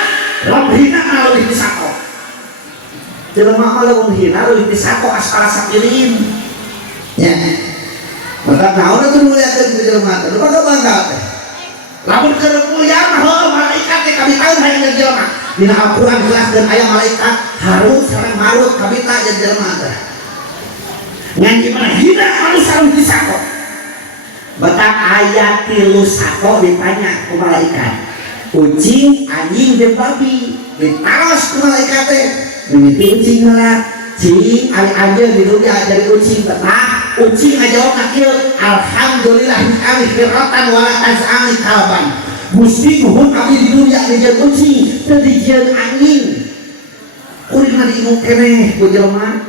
lamun hina leuwih ti sako jelema mah lamun hina leuwih ti sako asfala safilin nya maka naon atuh muliakeun ku jelema teh maka bangga teh lamun keur mulia mah malaikat teh kabitaeun hayang jeung jelema dina Al-Qur'an jelaskeun aya malaikat harus sareng marut kabita jeung jelema teh ngan gimana hina manusia leuwih ti sako batak ayat 3 sako ditanya ku malaikat kucing anjing jeung babi ditaros ku malaikat teh mimiti kucing heula cing ari anjeun di dunia jadi kucing tetah ucing ngajawabna kieu alhamdulillah alif firatan wala taz'ani kalban Gusti nuhun abdi di dunia dijieun ucing teu dijieun anjing kuring mah diingu keneh ku jelema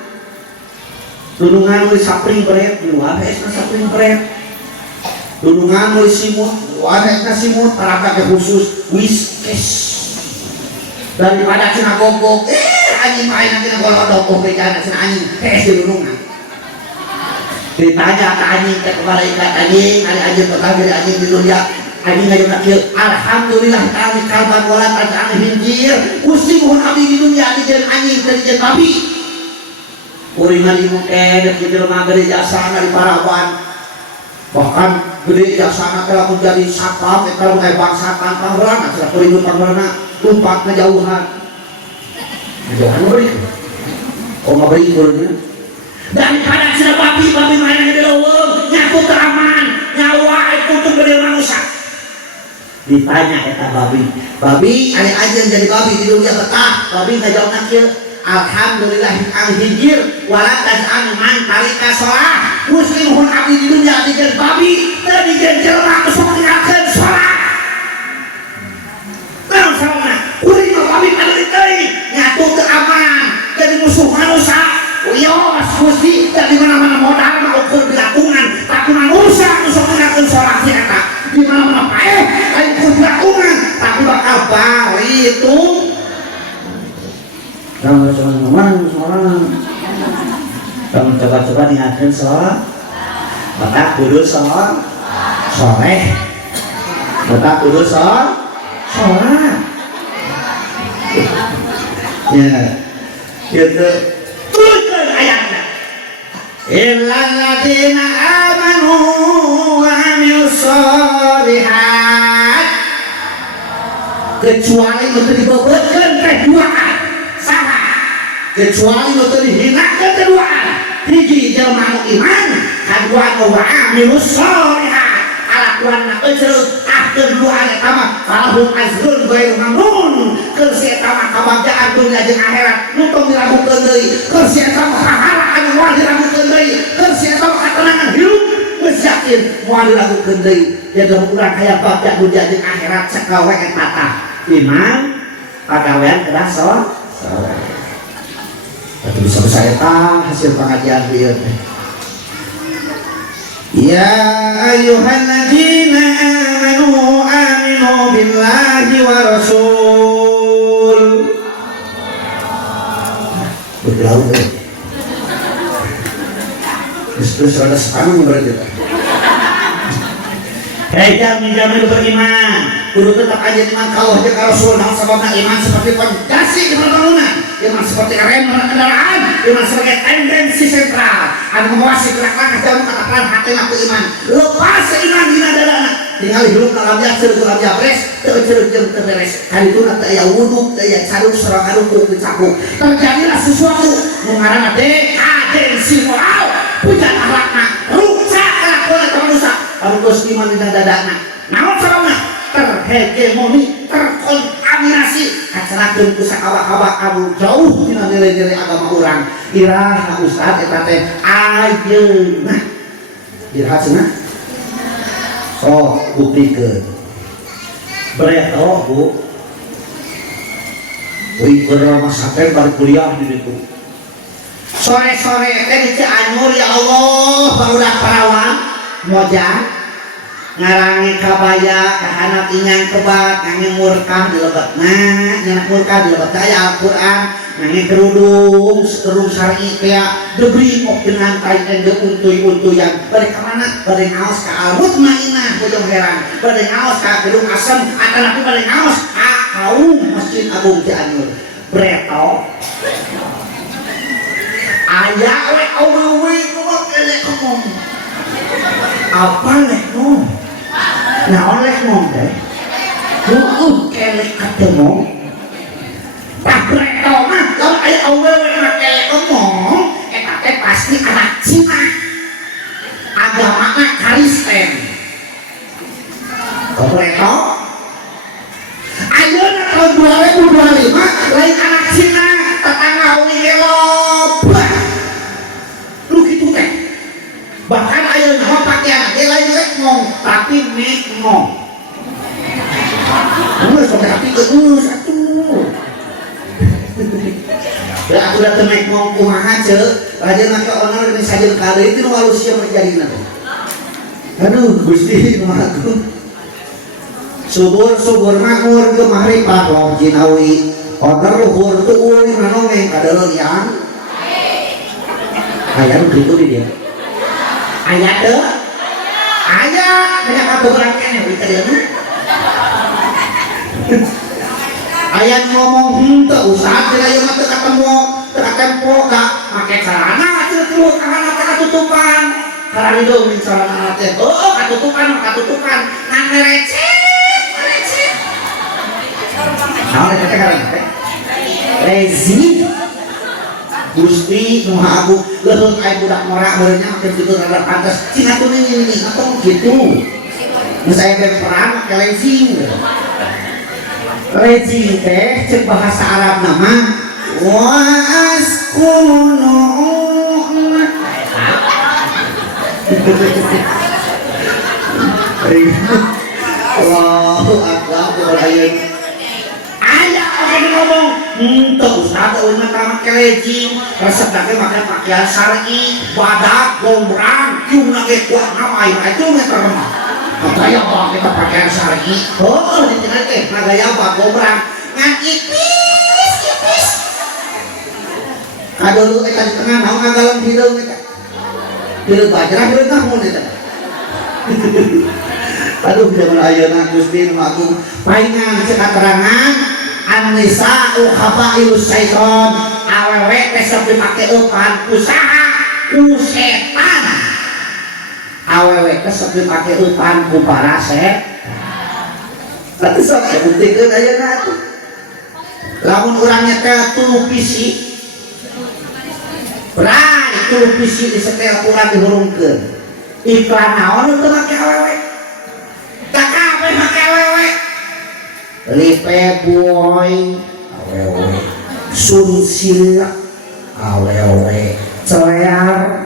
dunungan we sapring bret luar esna sapring bret dunungan we simut luar esna simut paraka khusus wiskes daripada cenah gogok anjing main tina golodok kok bejana cenah anjing tes di dunungan ditanya ke anjing ke malaikat anjing ari anjing betah dari anjing di dunia anjing ngajak kieu alhamdulillah kami kalban wala taj'al hinjir Gusti muhun abdi di dunia dijieun anjing teu dijieun babi kuring ngalimu teh kieu jelema gede jasana di Parawan bahkan gede jasana teh lamun jadi satpam eta lamun aya bangsa pangheulana cenah kuring pangheulana lumpat ngajauhan ngajauhan beuring oh ngabeuring kuringna daripada cenah babi main di leuweung nyaku terang ditanya eta babi aya aja jadi babi di dunia betah babi ngajawabna kieu alhamdulillah al-hijir wala tas'al man tarika shalah muslimun abdi di dunia dijieun babi teu dijieun jelema sok tinggalkeun salat naon sababna kuring mah babi pada diteuing nyatu teu aman jadi musuh manusia wios Gusti teu di mana-mana modal mah ukur dilakungan tapi manusia sok tinggalkeun salat eta di mana-mana paeh lain ukur dilakungan tapi bakal bari itu kamu coba-coba niatkan sholat maka kudu sholat soleh maka kudu sholat ya gitu turunkan ayatnya illal ladzina amanu wa amilus sholihat kecuali untuk dibeberkan keduaan kecuali untuk dihinakan keduaan hiji jelema nu iman kadua nu amilus sholihat alakuanna eceuk keduaan eta mah falahum ajrun ghairu mamnun keur si eta mah kabagjaan dunya jeung akhirat nu tong diragukeun deui keur si eta mah pahala anu moal diragukeun deui keur si eta mah katenangan hirup geus yakin moal diragukeun deui jadi urang aya bagja dunya jeung akhirat sakawe eta tah iman pagawean kedah sholat itu bisa saya hasil pengajian dia. Ya ayyuhalladzina aminu billahi wa rasul. Berlalu deh. Terus ada sepanjang berarti. Jamin beriman. Kudu tetap aja iman kalau aja kalau Rasul naon sababna iman seperti fondasi di bangunan, iman seperti rem kendaraan, iman sebagai tendensi sentral anu mengawasi gerak-gerak jalan katakan hatena ku iman lepas iman dina dadana tinggal hidup dalam jasir dalam jabres teu jeung teu beres kadituna teu aya wudu teu aya caruk sareng ngarukuk dicakuk terjadilah sesuatu nu ngaranna dekadensi moral pujan akhlakna rusak kelakuan manusia anu geus iman dina dadana naon sababna terhegemoni, terkontaminasi kacerakeun ku sakabak-kabak anu jauh tina nilai-nilai agama urang. Iraha Ustaz eta teh ayeuna. Iraha cenah. So buktikeun. Bereto Bu. Ui keur masakan bari kuliah di ditu. Sore-sore teh di Cianjur ya Allah barudak parawan moja ngarangi kabaya kahanap ingang kebat ngangi murkah di lebetna nyanak murkah di lebetna aya Al-Quran ngangi kerudung syar'i teh debri ok dengan tai ende untuy-untuyan bade ka mana bade ngaos ka al-mutmainah bojong heran bade ngaos ka gedung asem atanapi bade ngaos ka kaum Masjid Agung Cianjur breto aya we awewe kumaha kelek ngomong apa lek ngomong nah oleh ngomong deh kelek ketemu tak breto mah kalau ada awewe mah kelek ngomong eta teh pasti anak Cina agamana Kristen kok breto ayeuna tahun 2025 lain anak Cina tetangga uli loba lu gitu teh bahkan ayeuna mah pakaian ge lain lekmong tapi nekmong geus sampai hati geus atuh da aku datang nekmong kumaha ceuk lajeun mah owner ini sajeun kali itu manusia terjadina aduh Gusti kumaha subur makmur ke mahrifat wong Cinawi order luhur tuh uli manongeng kadeuleun yang aya gitu di dia aya teu aya banyak kabeurang keneh we teh aya ngomong henteu usaha teh aya mah teu ketemu teu katempo ka make celana atuh kana teh katutupan karang dong celana teh oh katutupan ngan receh naon eta teh karang teh rezi Gusti nu Agung leuheung aya budak morak beureunya make kitu rada pantes cina kuning ini atong kitu saya berperang pakai lencing teh cek bahasa Arab nama wa askunu Allahu akbar ayat ayah orang ngomong tuh ustaz umat tamat kelejing resep lagi makan pakaian syar'i badak gombrang cium lagi kuat ngapain itu meter mah gaya apa kita pakaian syar'i oh di tengah teh gaya apa gombrang ngan ipis aduh lu eta di tengah naon ngagalan hideung eta hideung bajrah hideung namun eta aduh zaman ayeuna Gusti nu agung paingan cek katerangan an-nisa'u khabailus syaiton awewe teh sok dipake eupan usaha ku setan awewe teh sok dipake eupan ku para setan sok buktikeun ayeuna atuh lamun urang nyetel tuluy bisi berai tuluy bisi disetel urang dihurungkeun iklan naon teu make awewe tak kabeh make awewe lipe boy awewe sunsil awewe celer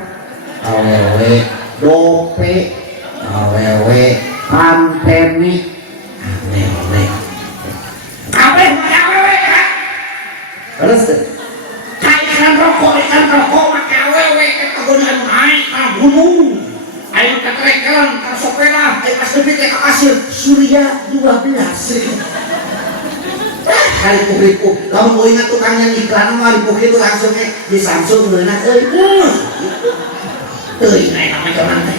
awewe dope awewe panteni awewe kabeh make awewe kan terus ikan rokok make awewe kegunaan naik ka gunung ayo keterekelan ka sepeda pas deui teh ka pasir Surya 12 kali ribu lamun mau ingat tukangnya iklan mah ribu itu langsung di Samsung ngeunah euy teuing aya macam teh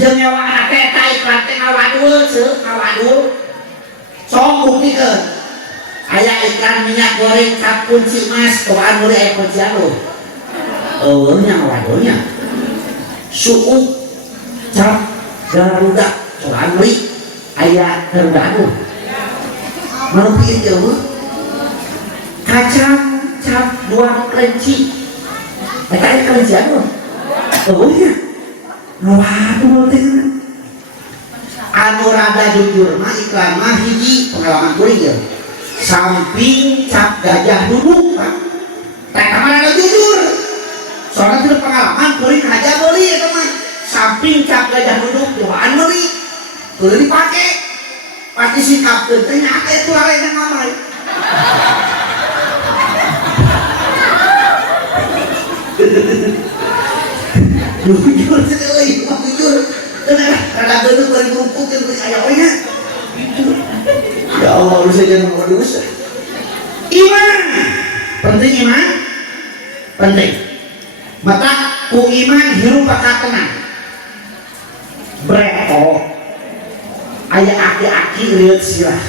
jeung nyawa teh eta iklan teh ngawadul ceuk ngawadul sok buktikeun aya iklan minyak goreng cap kunci emas tobaan meuli aya kuncian lo eueuh nya ngawadulnya suuk cap Garuda tobaan meuli aya Garuda anu manupiin jauh kacang cap 2 kelinci eta aya kelinci anu eueuh nya ngawadul teh anu rada jujur mah iklan mah hiji pengalaman kuring ya samping cap gajah duduk kan teh kamar ada jujur soalnya itu pengalaman kuring aja beli ya teman samping cap gajah duduk doaan beli boleh dipakai pasti sikap ternyata itu lain yang ngamai jujur sekali jujur karena gedung beri rumput yang beri ayahnya ya Allah lu saja nomor dosa iman penting iman penting mata ku iman hirup bakal tenang breto aya aki-aki lihat sirah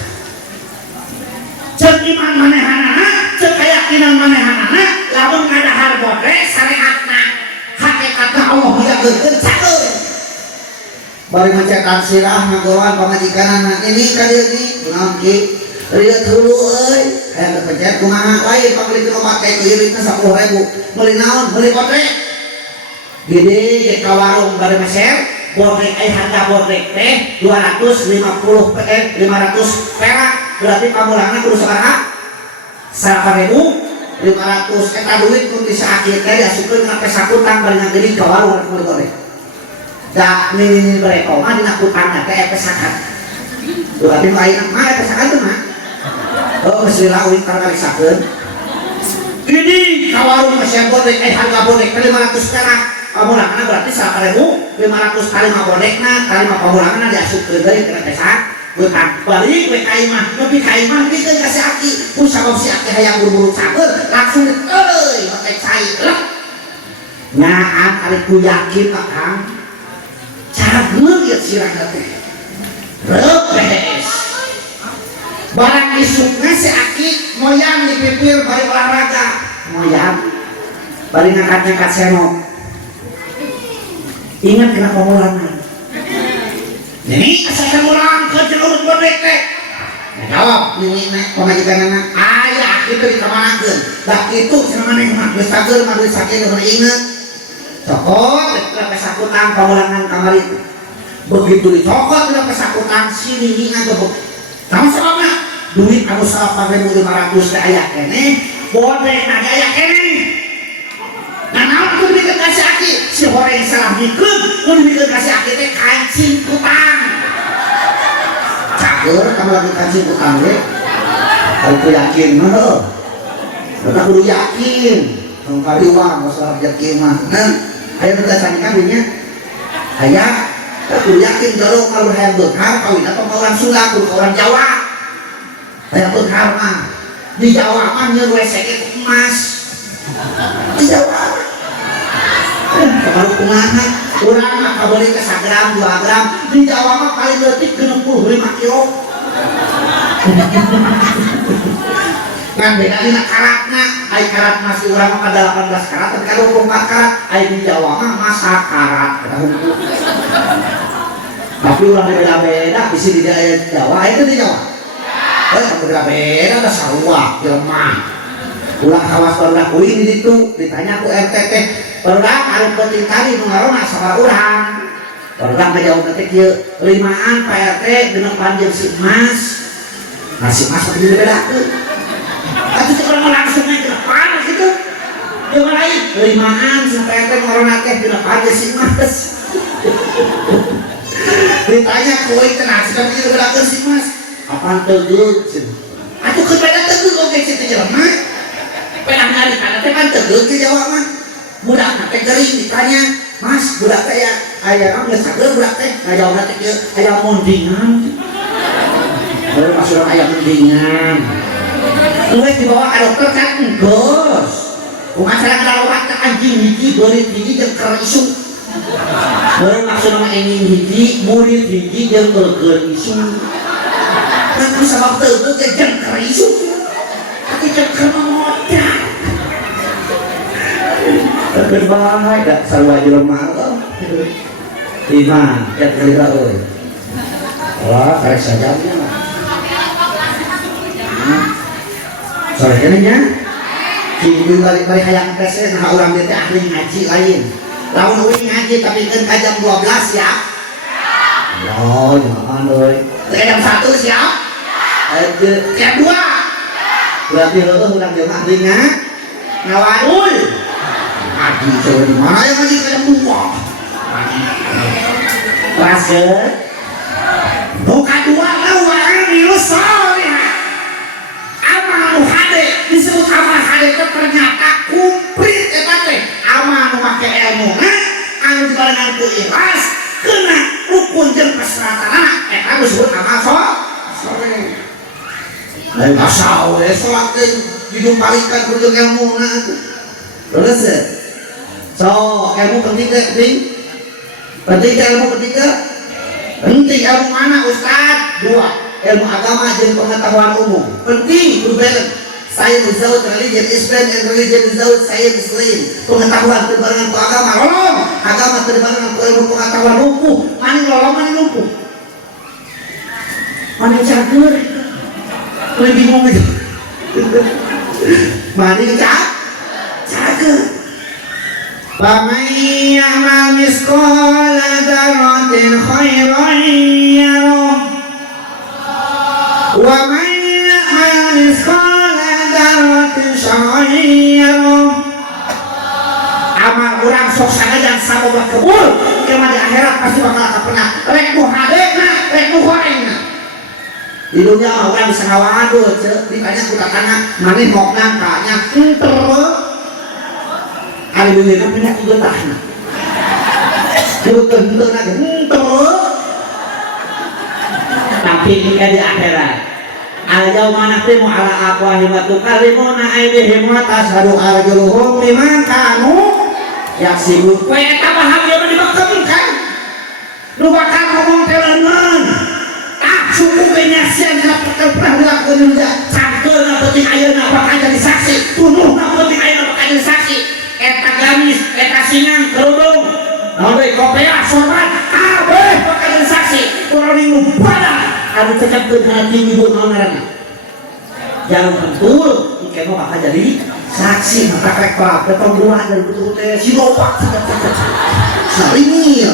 cek iman manehanana cek keyakinan manehanana lamun ngadahar bote syariatna hakikatna Allah menjageun cakeun bari macetan sirah ngagoan pamajikanan ini kadieu ni naon ki lihat hulu euy aya kepencet kumaha lain pabrik obat teh iritna 10.000 meuli naon meuli bote gede ge ka warung bari meser bodrek harga bodrek teh 500 perak berarti pamulangna kudu sabaraha 9.500 eta duit kun bisa akhir teh diasupkeun ka pesakutang bari ngageuning ka warung kudu bodrek da nini mereka mah dina kutangna teh pesakan berarti mah ayeuna mah pesakan teh mah oh geus lila uing karalisakeun ini ka warung meser bodrek harga bodrek 500 perak pamulangan berarti 9.500 kali 5 bodekna kali 5 pamulangan diasupkeun deui kana pesak utang balik we ka imah nepi ka imah dikeun ka si aki ku sabab si aki hayang buru-buru cager langsung euy make cai lek nyaat ari ku yakin akang cager ieu sirah teh repes barang isukna si aki moyang dipipir bari olahraga moyang bari ngangkat-ngangkat senok ingat kena pamulangan ini asalkan ulang ke jalur bodek teh jawab ini nek pamajikanana aya kitu dikamanakeun da kitu cenah maneh mah geus sageur mah geus sakieu geus inget cokot teh pesakutang pamulangan kamari begitu dicokot udah kesakutang sini nggak sama duit anu 8.500 teh aya kene bodeng aja aya kene nah naon kudu dikeun kasih aki si horeng salah dikeun kudu dikeun kasih aki teh kancing utang cager kamu lagi kancing utang we aku yakin mah kita kudu yakin kalau kali uang masalah rezeki mah nah ayo kita sanyikan duitnya aya aku yakin kalau hayang beukar kawin atau orang Sunda kudu orang Jawa hayang beukar mah di Jawa mah nyeur WC ke emas di Jawa kalau kumaha urang mah kabeli ke 1 gram 2 gram di Jawa mah paling leutik 65 kilo kan beda dina karatna ai karat masih urang mah 18 karat tapi kalau 24 karat ai di Jawa mah masa karat tapi ulah beda-beda bisi di daerah Jawa itu di Jawa beda-beda ada sarua jelema ulah kawas barudak kuing di ditu ditanya ku RT teh barudak arep penting tadi nu ngarona sabaraha urang barudak ngajawab teh kieu limaan Pak RT dina panjeun si Mas nah si Mas teh dibedakeun atuh teh urang langsung naik ke depan gitu jeung lain limaan sampai RT ngarona teh dina panjeun si Mas ditanya kuing teh nah cenah dibedakeun si Mas apaan tegeuk cenah atuh keur beda tegeuk oge cenah jelema penang nyari kana teh kan tegeuk di Jawa mah budak teh geuring ditanya Mas budak teh ya aya naon geus sageur budak teh ngajawabna teh kieu aya mondingan baru maksudna aya mondingan geus dibawa ka dokter kan geus kumaha cara ngalawat ka anjing hiji beurit hiji jeung keur isu baru maksudna anjing hiji murid hiji jeung keur isu kan sabab teu teh jeung keur isu tapi jeung keur modal berbahaya dak sarua jelema iman ket lila euy wah karek sajamnya sore keneh nya kieu balik-balik hayang tes nah urang teh ahli ngaji lain lamun euy ngaji tapi keun ka jam 12 ya oh jangan euy jam 1 siap jam 2 berarti heueuh urang jelema ahli ngawadul ngaji coba di mana yang ngaji kayak buah pasir buka dua lawan diusol ya amal hade disebut amal hade itu ternyata kumplit eta teh amal make ilmu anu dibarengan ku ikhlas kena rukun jeung persyaratanna eta disebut amal soleh lain asal we salat teh didumpalikan ku jeung ilmuna terus so ilmu penting gak penting ilmu ketiga penting ilmu mana Ustaz 2 ilmu agama dan pengetahuan umum penting berbeda science without religion is blind and religion without science is lame pengetahuan berbarengan ke agama lolong agama berbarengan ke ilmu pengetahuan lumpuh mana lolong mana lumpuh mana cager mana bingung gitu mana cager وَمَنْ يَعْمَلْ مِثْقَالَ ذَرَّةٍ خَيْرًا يَرَهُ وَمَنْ يَعْمَلْ مِثْقَالَ ذَرَّةٍ شَرًّا يَرَهُ amal urang sok sanajan saboga kebul kemana di akhirat pasti bakal pernah rek nu hadena rek nu horengna di dunia mah urang bisa ngawadul ditanya ku tatangna maneh mokna tanya henteu ari beungeuna pindah ku getahna kudu tenteuna henteu tapi jika di akhirat al yauma naqtimu ala aqwahim wa tukallimuna aydihim wa tashhadu arjuluhum liman kanu yaksibun we eta bahagia mah dibekemkan nu bakal ngomong teh leungeun suku kenyasian pernah dilakukan juga cangkeuna penting ayeuna bakal jadi saksi tunuhna penting ayeuna bakal jadi saksi eta gamis eta singan kerudung naon deui kopea sorban kabeh bakal jadi saksi urang nu pada anu cecepkeun hati ibu naon ngaranna jangan betul engke mah bakal jadi saksi maka reklam betong buah dari betul teh sinopak saringil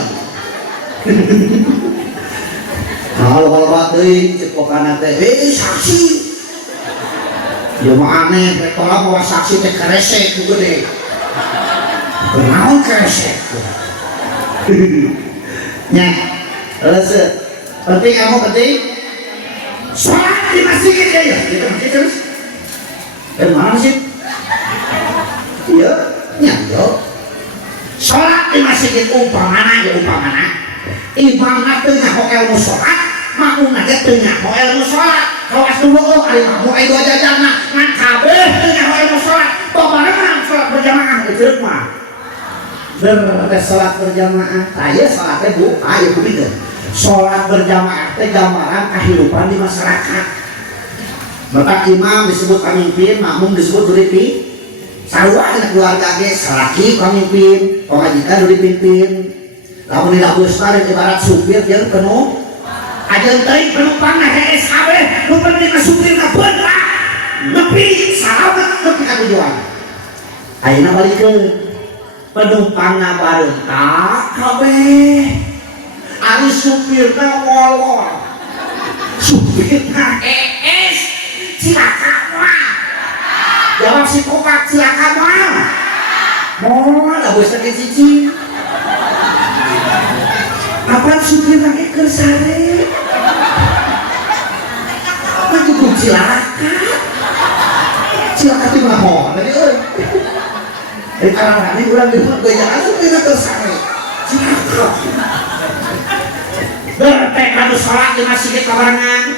Kalau batin cepokan teh saksi ya mah aneh kalau bawa saksi teh keresek juga deh kenaon keresek nya terus penting kamu penting sholat di masjid ya kita masjid terus mana sih iya nyamdo sholat di masjid umpamana imamna teu nyaho ilmu sholat makmumna teh teu nyaho ilmu sholat kawas dulu ari makmum aya dua jajanna ngan kabeh teu nyaho ilmu sholat barengan sholat berjamaah jeung mah bener sholat berjamaah aya sholat teh bu aya kudu sholat berjamaah teh gambaran kehidupan di masyarakat maka imam disebut pamimpin makmum disebut duripi sarua dina keluarga ge salaki pamimpin pamajikan duri pimpin lamun dina bus mah ibarat supir jeung penuh ajeun teuing penumpang hees kabeh nu penting mah supirna beuntak nepi salamet nepi ka tujuan ayeuna balikeun penumpangna bareuntak kabeh ari supirna molor supirna hees cilaka mah jawab si kokak cilaka mah moal da bus teh cicing apa supir lagi kersare lagi tuh cilaka itu mahal tadi dari karena ini ulang di rumah gaya supirnya kersare cilaka bertek kanu sholat di masjid kabarangan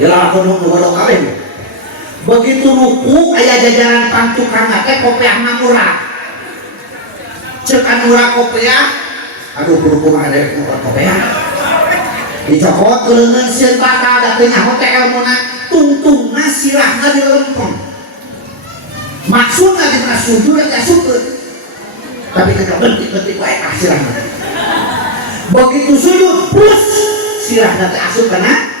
yalah aku nunggu kawin begitu ruku aya jajaran pantukan teh kopiah murah cek murah kopiah aduh buru-buru ada kopiah dicokot kelengan sieun bata da teu nyaho teh elmuna tungtungna sirahna dilempeng maksudna dina sujud teh sujud tapi teh bentik-bentik wae sirahna begitu sujud plus sirahna teh asup kana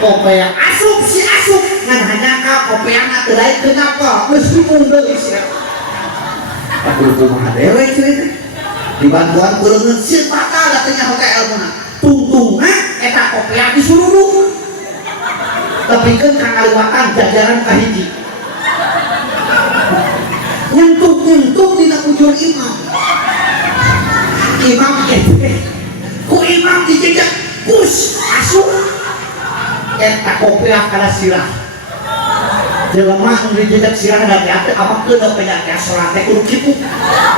kopiah asup si asup ngan hanyaka kopiahna teu lain teu ngapa geus dimundeul sirah aduh kumaha dewe cerita dibantuan kureungeun sieun batal da teh nyaho teh elmuna tungtungna eta kopiah disuruh tepikeun ka kaliwatan jajaran kahiji nyentuh dina ujung imam ku imam dijejak kus asup eta kopiah kana sirah jelema nu dijejak sirah da teh apa keun penyakit salat teh kudu kitu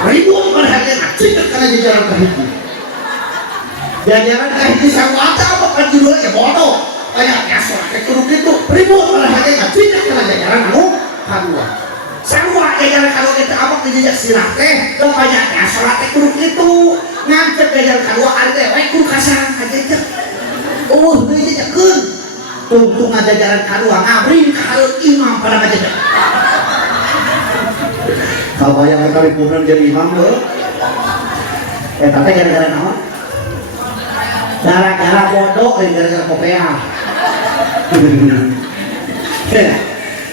ribut perhatian ciket kana jajaran kahiji jajaran kahiji sarua teh apa kan judulnya bodoh penyakit salat teh kudu kitu ribut perhatian ciket kana jajaran anu kadua sarua jajaran kadua teh apa dijejak sirah teh da penyakit salat teh kudu kitu ngancep jajaran kadua ari teh we kudu kasarang kajejek dijejekeun tungtung jajaran kadua ngabring ka imam pada ngajejek kabayang eta lipunan jadi imam lho eta teh gara-gara naon gara-gara bodoh gara-gara kopiah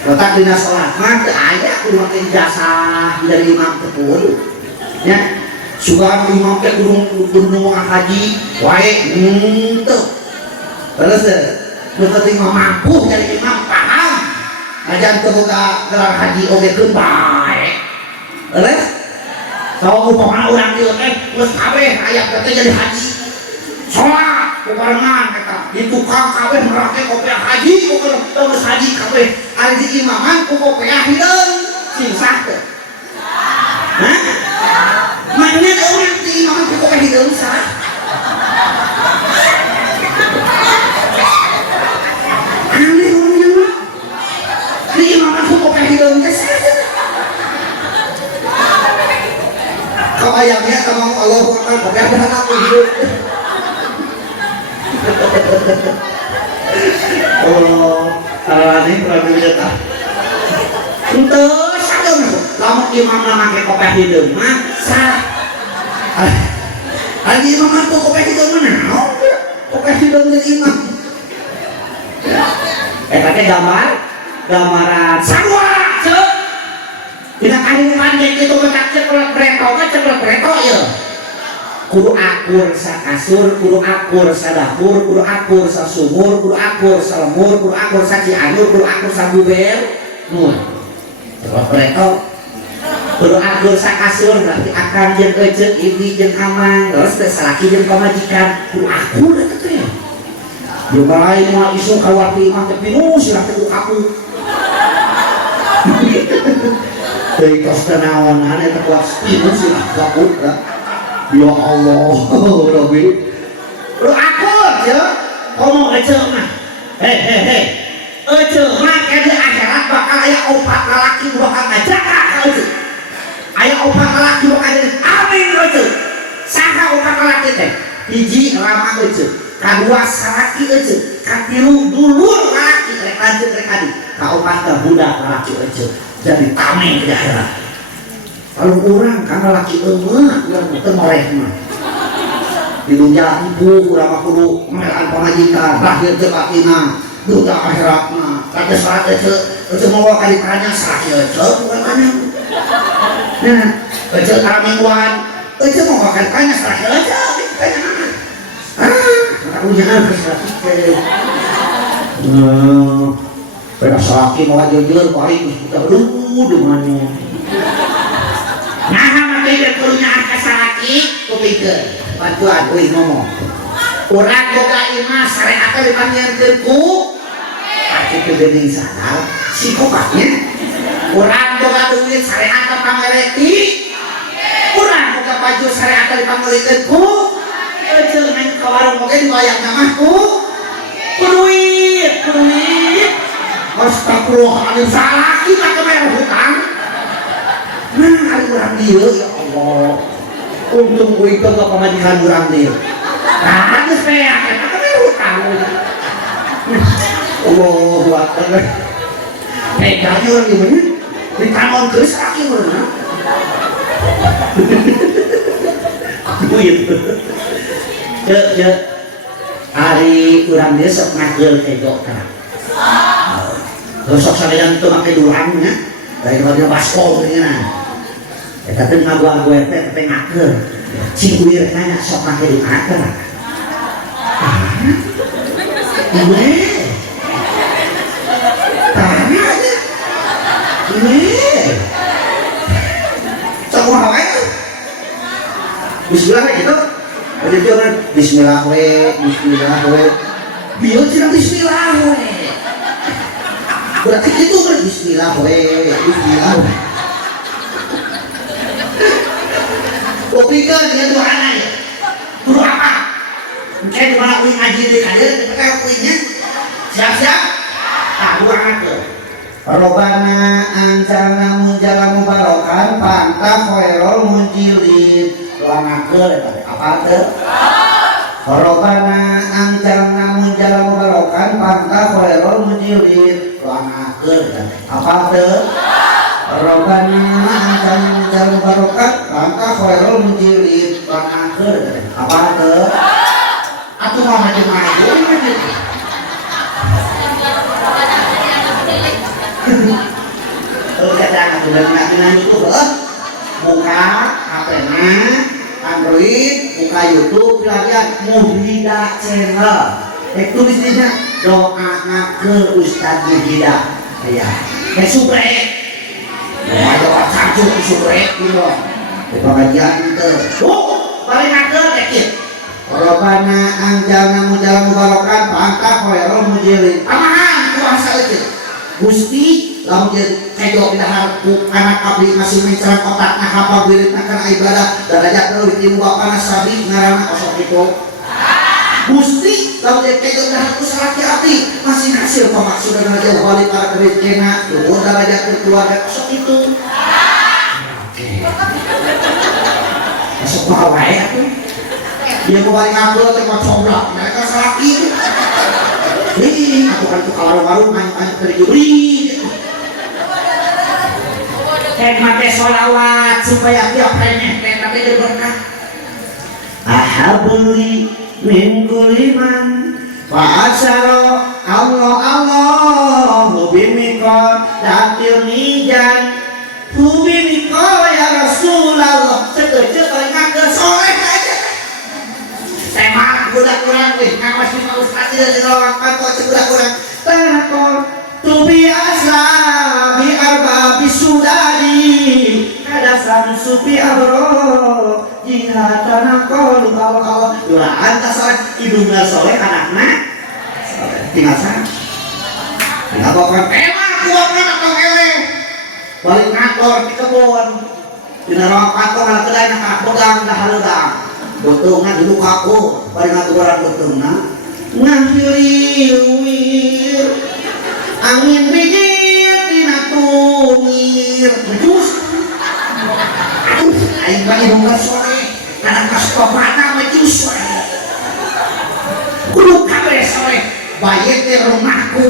letak dina sholat mah teu aya kudu make ijazah dari imam teh kudu nya sugan imam teh kudu ngomong haji wae teu terus nu penting mah mampu jadi imam paham ajan teu boga gelar haji oge keun bae terus kalau umpamana urang ieu teh geus kabeh aya teh jadi haji sholat bebarengan eta di tukang kabeh merake kopiah haji geus haji kabeh ari di imaman ku kopiah hideung sing sah teh hah makna urang di imaman ku kopiah hideung sah aneh orangnya mah di imaman ku kopiah hideung teh sah kabayangnya kamu Allahu Akbar kopiah dah aku hidup oh karane pradunya tah henteu sageum lamun imamna make kopiah hideung mah sah ari imam mah kopiah hideung mah naon kopiah hideung jadi imam eta teh gambaran sarua ceuk dina kahirupan ge kitu mah cek ceklek breto ieu kudu akur sa kasur, kudu akur sa dapur, kudu akur sa sumur, kudu akur sa lemur, kudu akur sa cianjur, kudu akur sa buber. Coba mereka kudu akur sa kasur berarti akan jeung ece, ibi jeung amang, terus teh salaki jeung pamajikan, kudu akur eta teh. Jeung lain mah isu kawati mah teh pinuh silah teh aku. Teh kos naon ane teh kuat pinuh silah kaput da. Ya Allah, Rabbi. Lu akur ya, ngomong ece mah. Ece mah kaya akhirat bakal aya opat lalaki bakal ngajaga ka ece. Aya opat lalaki bakal jadi amin ece. Saha opat lalaki teh? Hiji lama ece, kadua salaki ece, katilu dulur lalaki rek lanjut rek adi. Kaopat teh budak lalaki ece. Jadi tameng di akhirat. Kalau orang karena laki emak yang temoreh mah di dunia ibu urang mah kudu merelaan pamajikan lahir teh batina duta akhirat mah kata salat ece mau ka ditanya salaki ece bukan tanya nah ece aramingguan ece mau ka ditanya salaki ece ditanya aku jangan salaki teh pada salaki mau jujur paling kita di mana nah makanya kurunya angka salaki kupikeun bantuan euy ngomong urang boga imah sareatna dipanggieunkeun ku atuh teu geuning sadar psikopatnya urang boga duit sareatna pamereti urang boga baju sareatna dipanggieunkeun ku eceung main ka warung oge dibayarna mah ku duit astagfirullahaladzim salaki mah kemer hutang. Nah, hari urang dieu ya Allah. Untung gue itu gak pemajikan urang dieu. Nah, geus beak eta teh hutang. Allahu Akbar. Tega urang dieu bener. Ditangon geus laki urang. Duit. Cek. Hari urang dieu sok ngagel tego kana. Sok sarean teu make dulangnya. Dari kalau baskol begini kita tuh ngaku teh ngaker cingguir nanya sok make di ngaker iwe tanya aja iwe sok mau hawaii bismillah gitu ada jangan bismillah biar tidak bismillah berarti itu kan bismillah Kupikir dengan doa nanya guru apa? Mungkin dimana kuing ngaji di kadir ketika kuingnya siap-siap tak doa ngaku Robbana anjalna munjala mubarokan pantah khairul munjilin doa ngaku apa tuh? Robbana anjalna munjala mubarokan pantah khairul munjilin doa ngaku apa tuh? Robbana anjalna munjala mubarokan pantah khairul munjilin doa ngaku apa tuh? Atuh mau maju-maju kadang aku dengan YouTube buka HP-nya Android, buka YouTube belajar Muhida channel itu bisnisnya doa ke Ustadz Muhida ya subrek doa cancuk subrek gitu pengajian itu balik ke tekit Robbana anjalna munjala mubarokan pantah khairul munjilin amahan kuasa itu Gusti lamun jadi kejok dahar ku anak abdi masih menceran otakna hafal wiridna kana ibadah darajat leuwih ti bapana sabi ngaranna kosong itu Gusti lamun jadi kejok dahar ku salaki abdi masih hasil pemaksudan jauh balik para kerizkina luhur darajat keluarga kosong itu masuk mah wae atuh dia mau balik ngabul teh mau coblak mereka salaki aku kan tuh warung-warung main-main terjuri mate sholawat supaya tiap remeh tapi dia berkah ahabuli min kuliman fa'asaro Allah hubimiko datil nijan hubimiko ya Rasulullah cek-cek oleh ngake soleh aja ngawas di Ustaz di lawang kantor cebudak urang tanakol tubi asla bi arba bisudadi kada san supi abro jika tanakol kalau doaan tasaran hidungna soleh anakna tinggal sana tinggal bawa emak kuat anak tong ele balik kantor di kebun di narang kantor anak kedai nak pegang dah haledang betulnya dulu kaku balik ngaturan betulnya ngahiliwir angin bijir tina tumir becus aduh aing bagi bunga sore karena kastopana becus kudu kabeh sore bayet di rumahku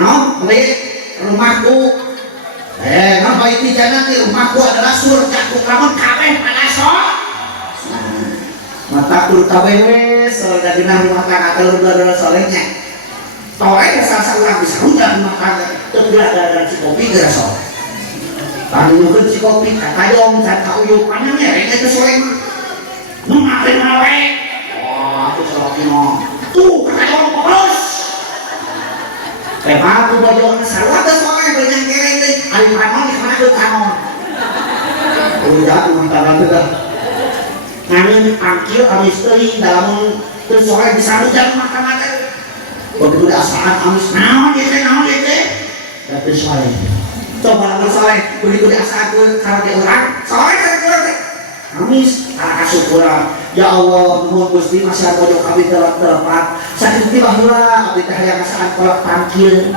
no bayet rumahku nah bayet di jana di rumahku adalah surgaku kamu kabeh pada sok mata kudu kabeh wes sore dari rumah tangga telur dua sorenya sore salah urang bisa hujan rumah tangga terbelah dari si kopi gara sore tadi mungkin si kopi katayong dan kauyuk panjangnya ini itu sore mah memakai mawe wah aku selalu no tuh katayong poros aku bodoh sarwa tuh sore banyak kereng deh hari panon di mana tuh panon udah rumah tangga tuh dah nganin angkil habis teri dalam terus sore bisa hujan rumah tangga begitu dah saat amis naon itu tapi sore coba lamun sore begitu dah saat kalau dia orang sore kalau amis karena syukuran ya Allah nuhun Gusti masih pojok kami telat sakit tiba heula abdi teh hayang saat kolak tangkil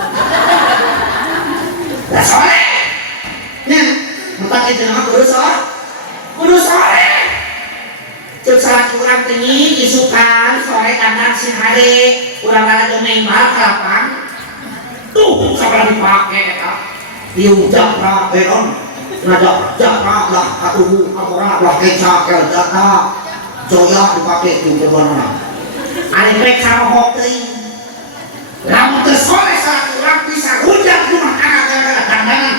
dah sore nya mentak itu nama kudu sore cek salah kurang tinggi isukan sore kandang si hari kurang ada domeng bal kelapang tuh sabar dipake eta diujak ra beron ngajak jakra lah katuhu apora lah keca kel jata joya dipake di kebana ane rek sarohok teuing lamun teu sore salah kurang bisa hujan rumah anak gara-gara dandanan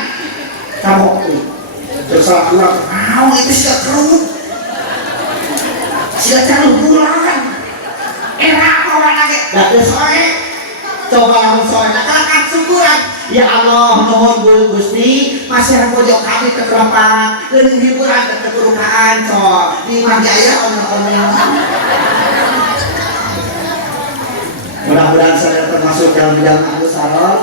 sarohok teuing teu salah kurang naon itu sia kerut sia calu bulan era orang lagi teu sore coba lamun sore nakalakan syukuran ya Allah nuhun Gusti masih pojok kami keterlapan geuning hiburan keturukaan so di Manjaya ono-ono mudah-mudahan saya termasuk dalam bidang anu sarot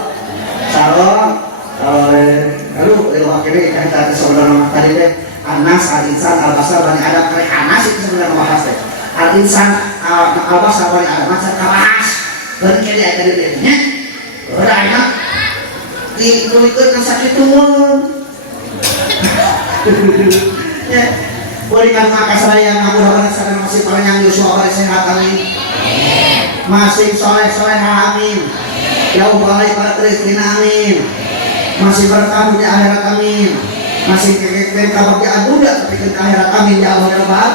lalu akhirnya kita saudara tadi teh Anas al-insan al-basar bani adam kare Anas itu sebenarnya bahas teh al-insan al-basar bani adam macam kabahas bani kaya tadi nya udah enak dituliskan sakit turun ya berikan maka saya mudah-mudahan saya masih panjang Yusuf sehat amin masih soleh amin jauh balai para Kristina amin masih berkah di akhirat amin masih kekek kebahagiaan dunia tapi ke akhirat amin ya Allah ya Rabbal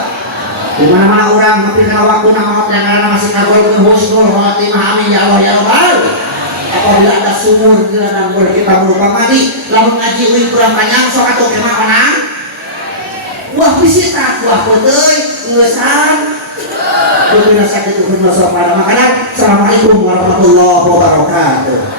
di mana-mana orang memberikan waktu nama yang masih kagum husnul khotimah amin ya Allah ya Rabbal apabila ada sumur dan boleh kita berupa mandi lalu ngaji uing kurang panjang sok atau kemah panang buah pisita buah putih ngesan Assalamualaikum warahmatullahi wabarakatuh.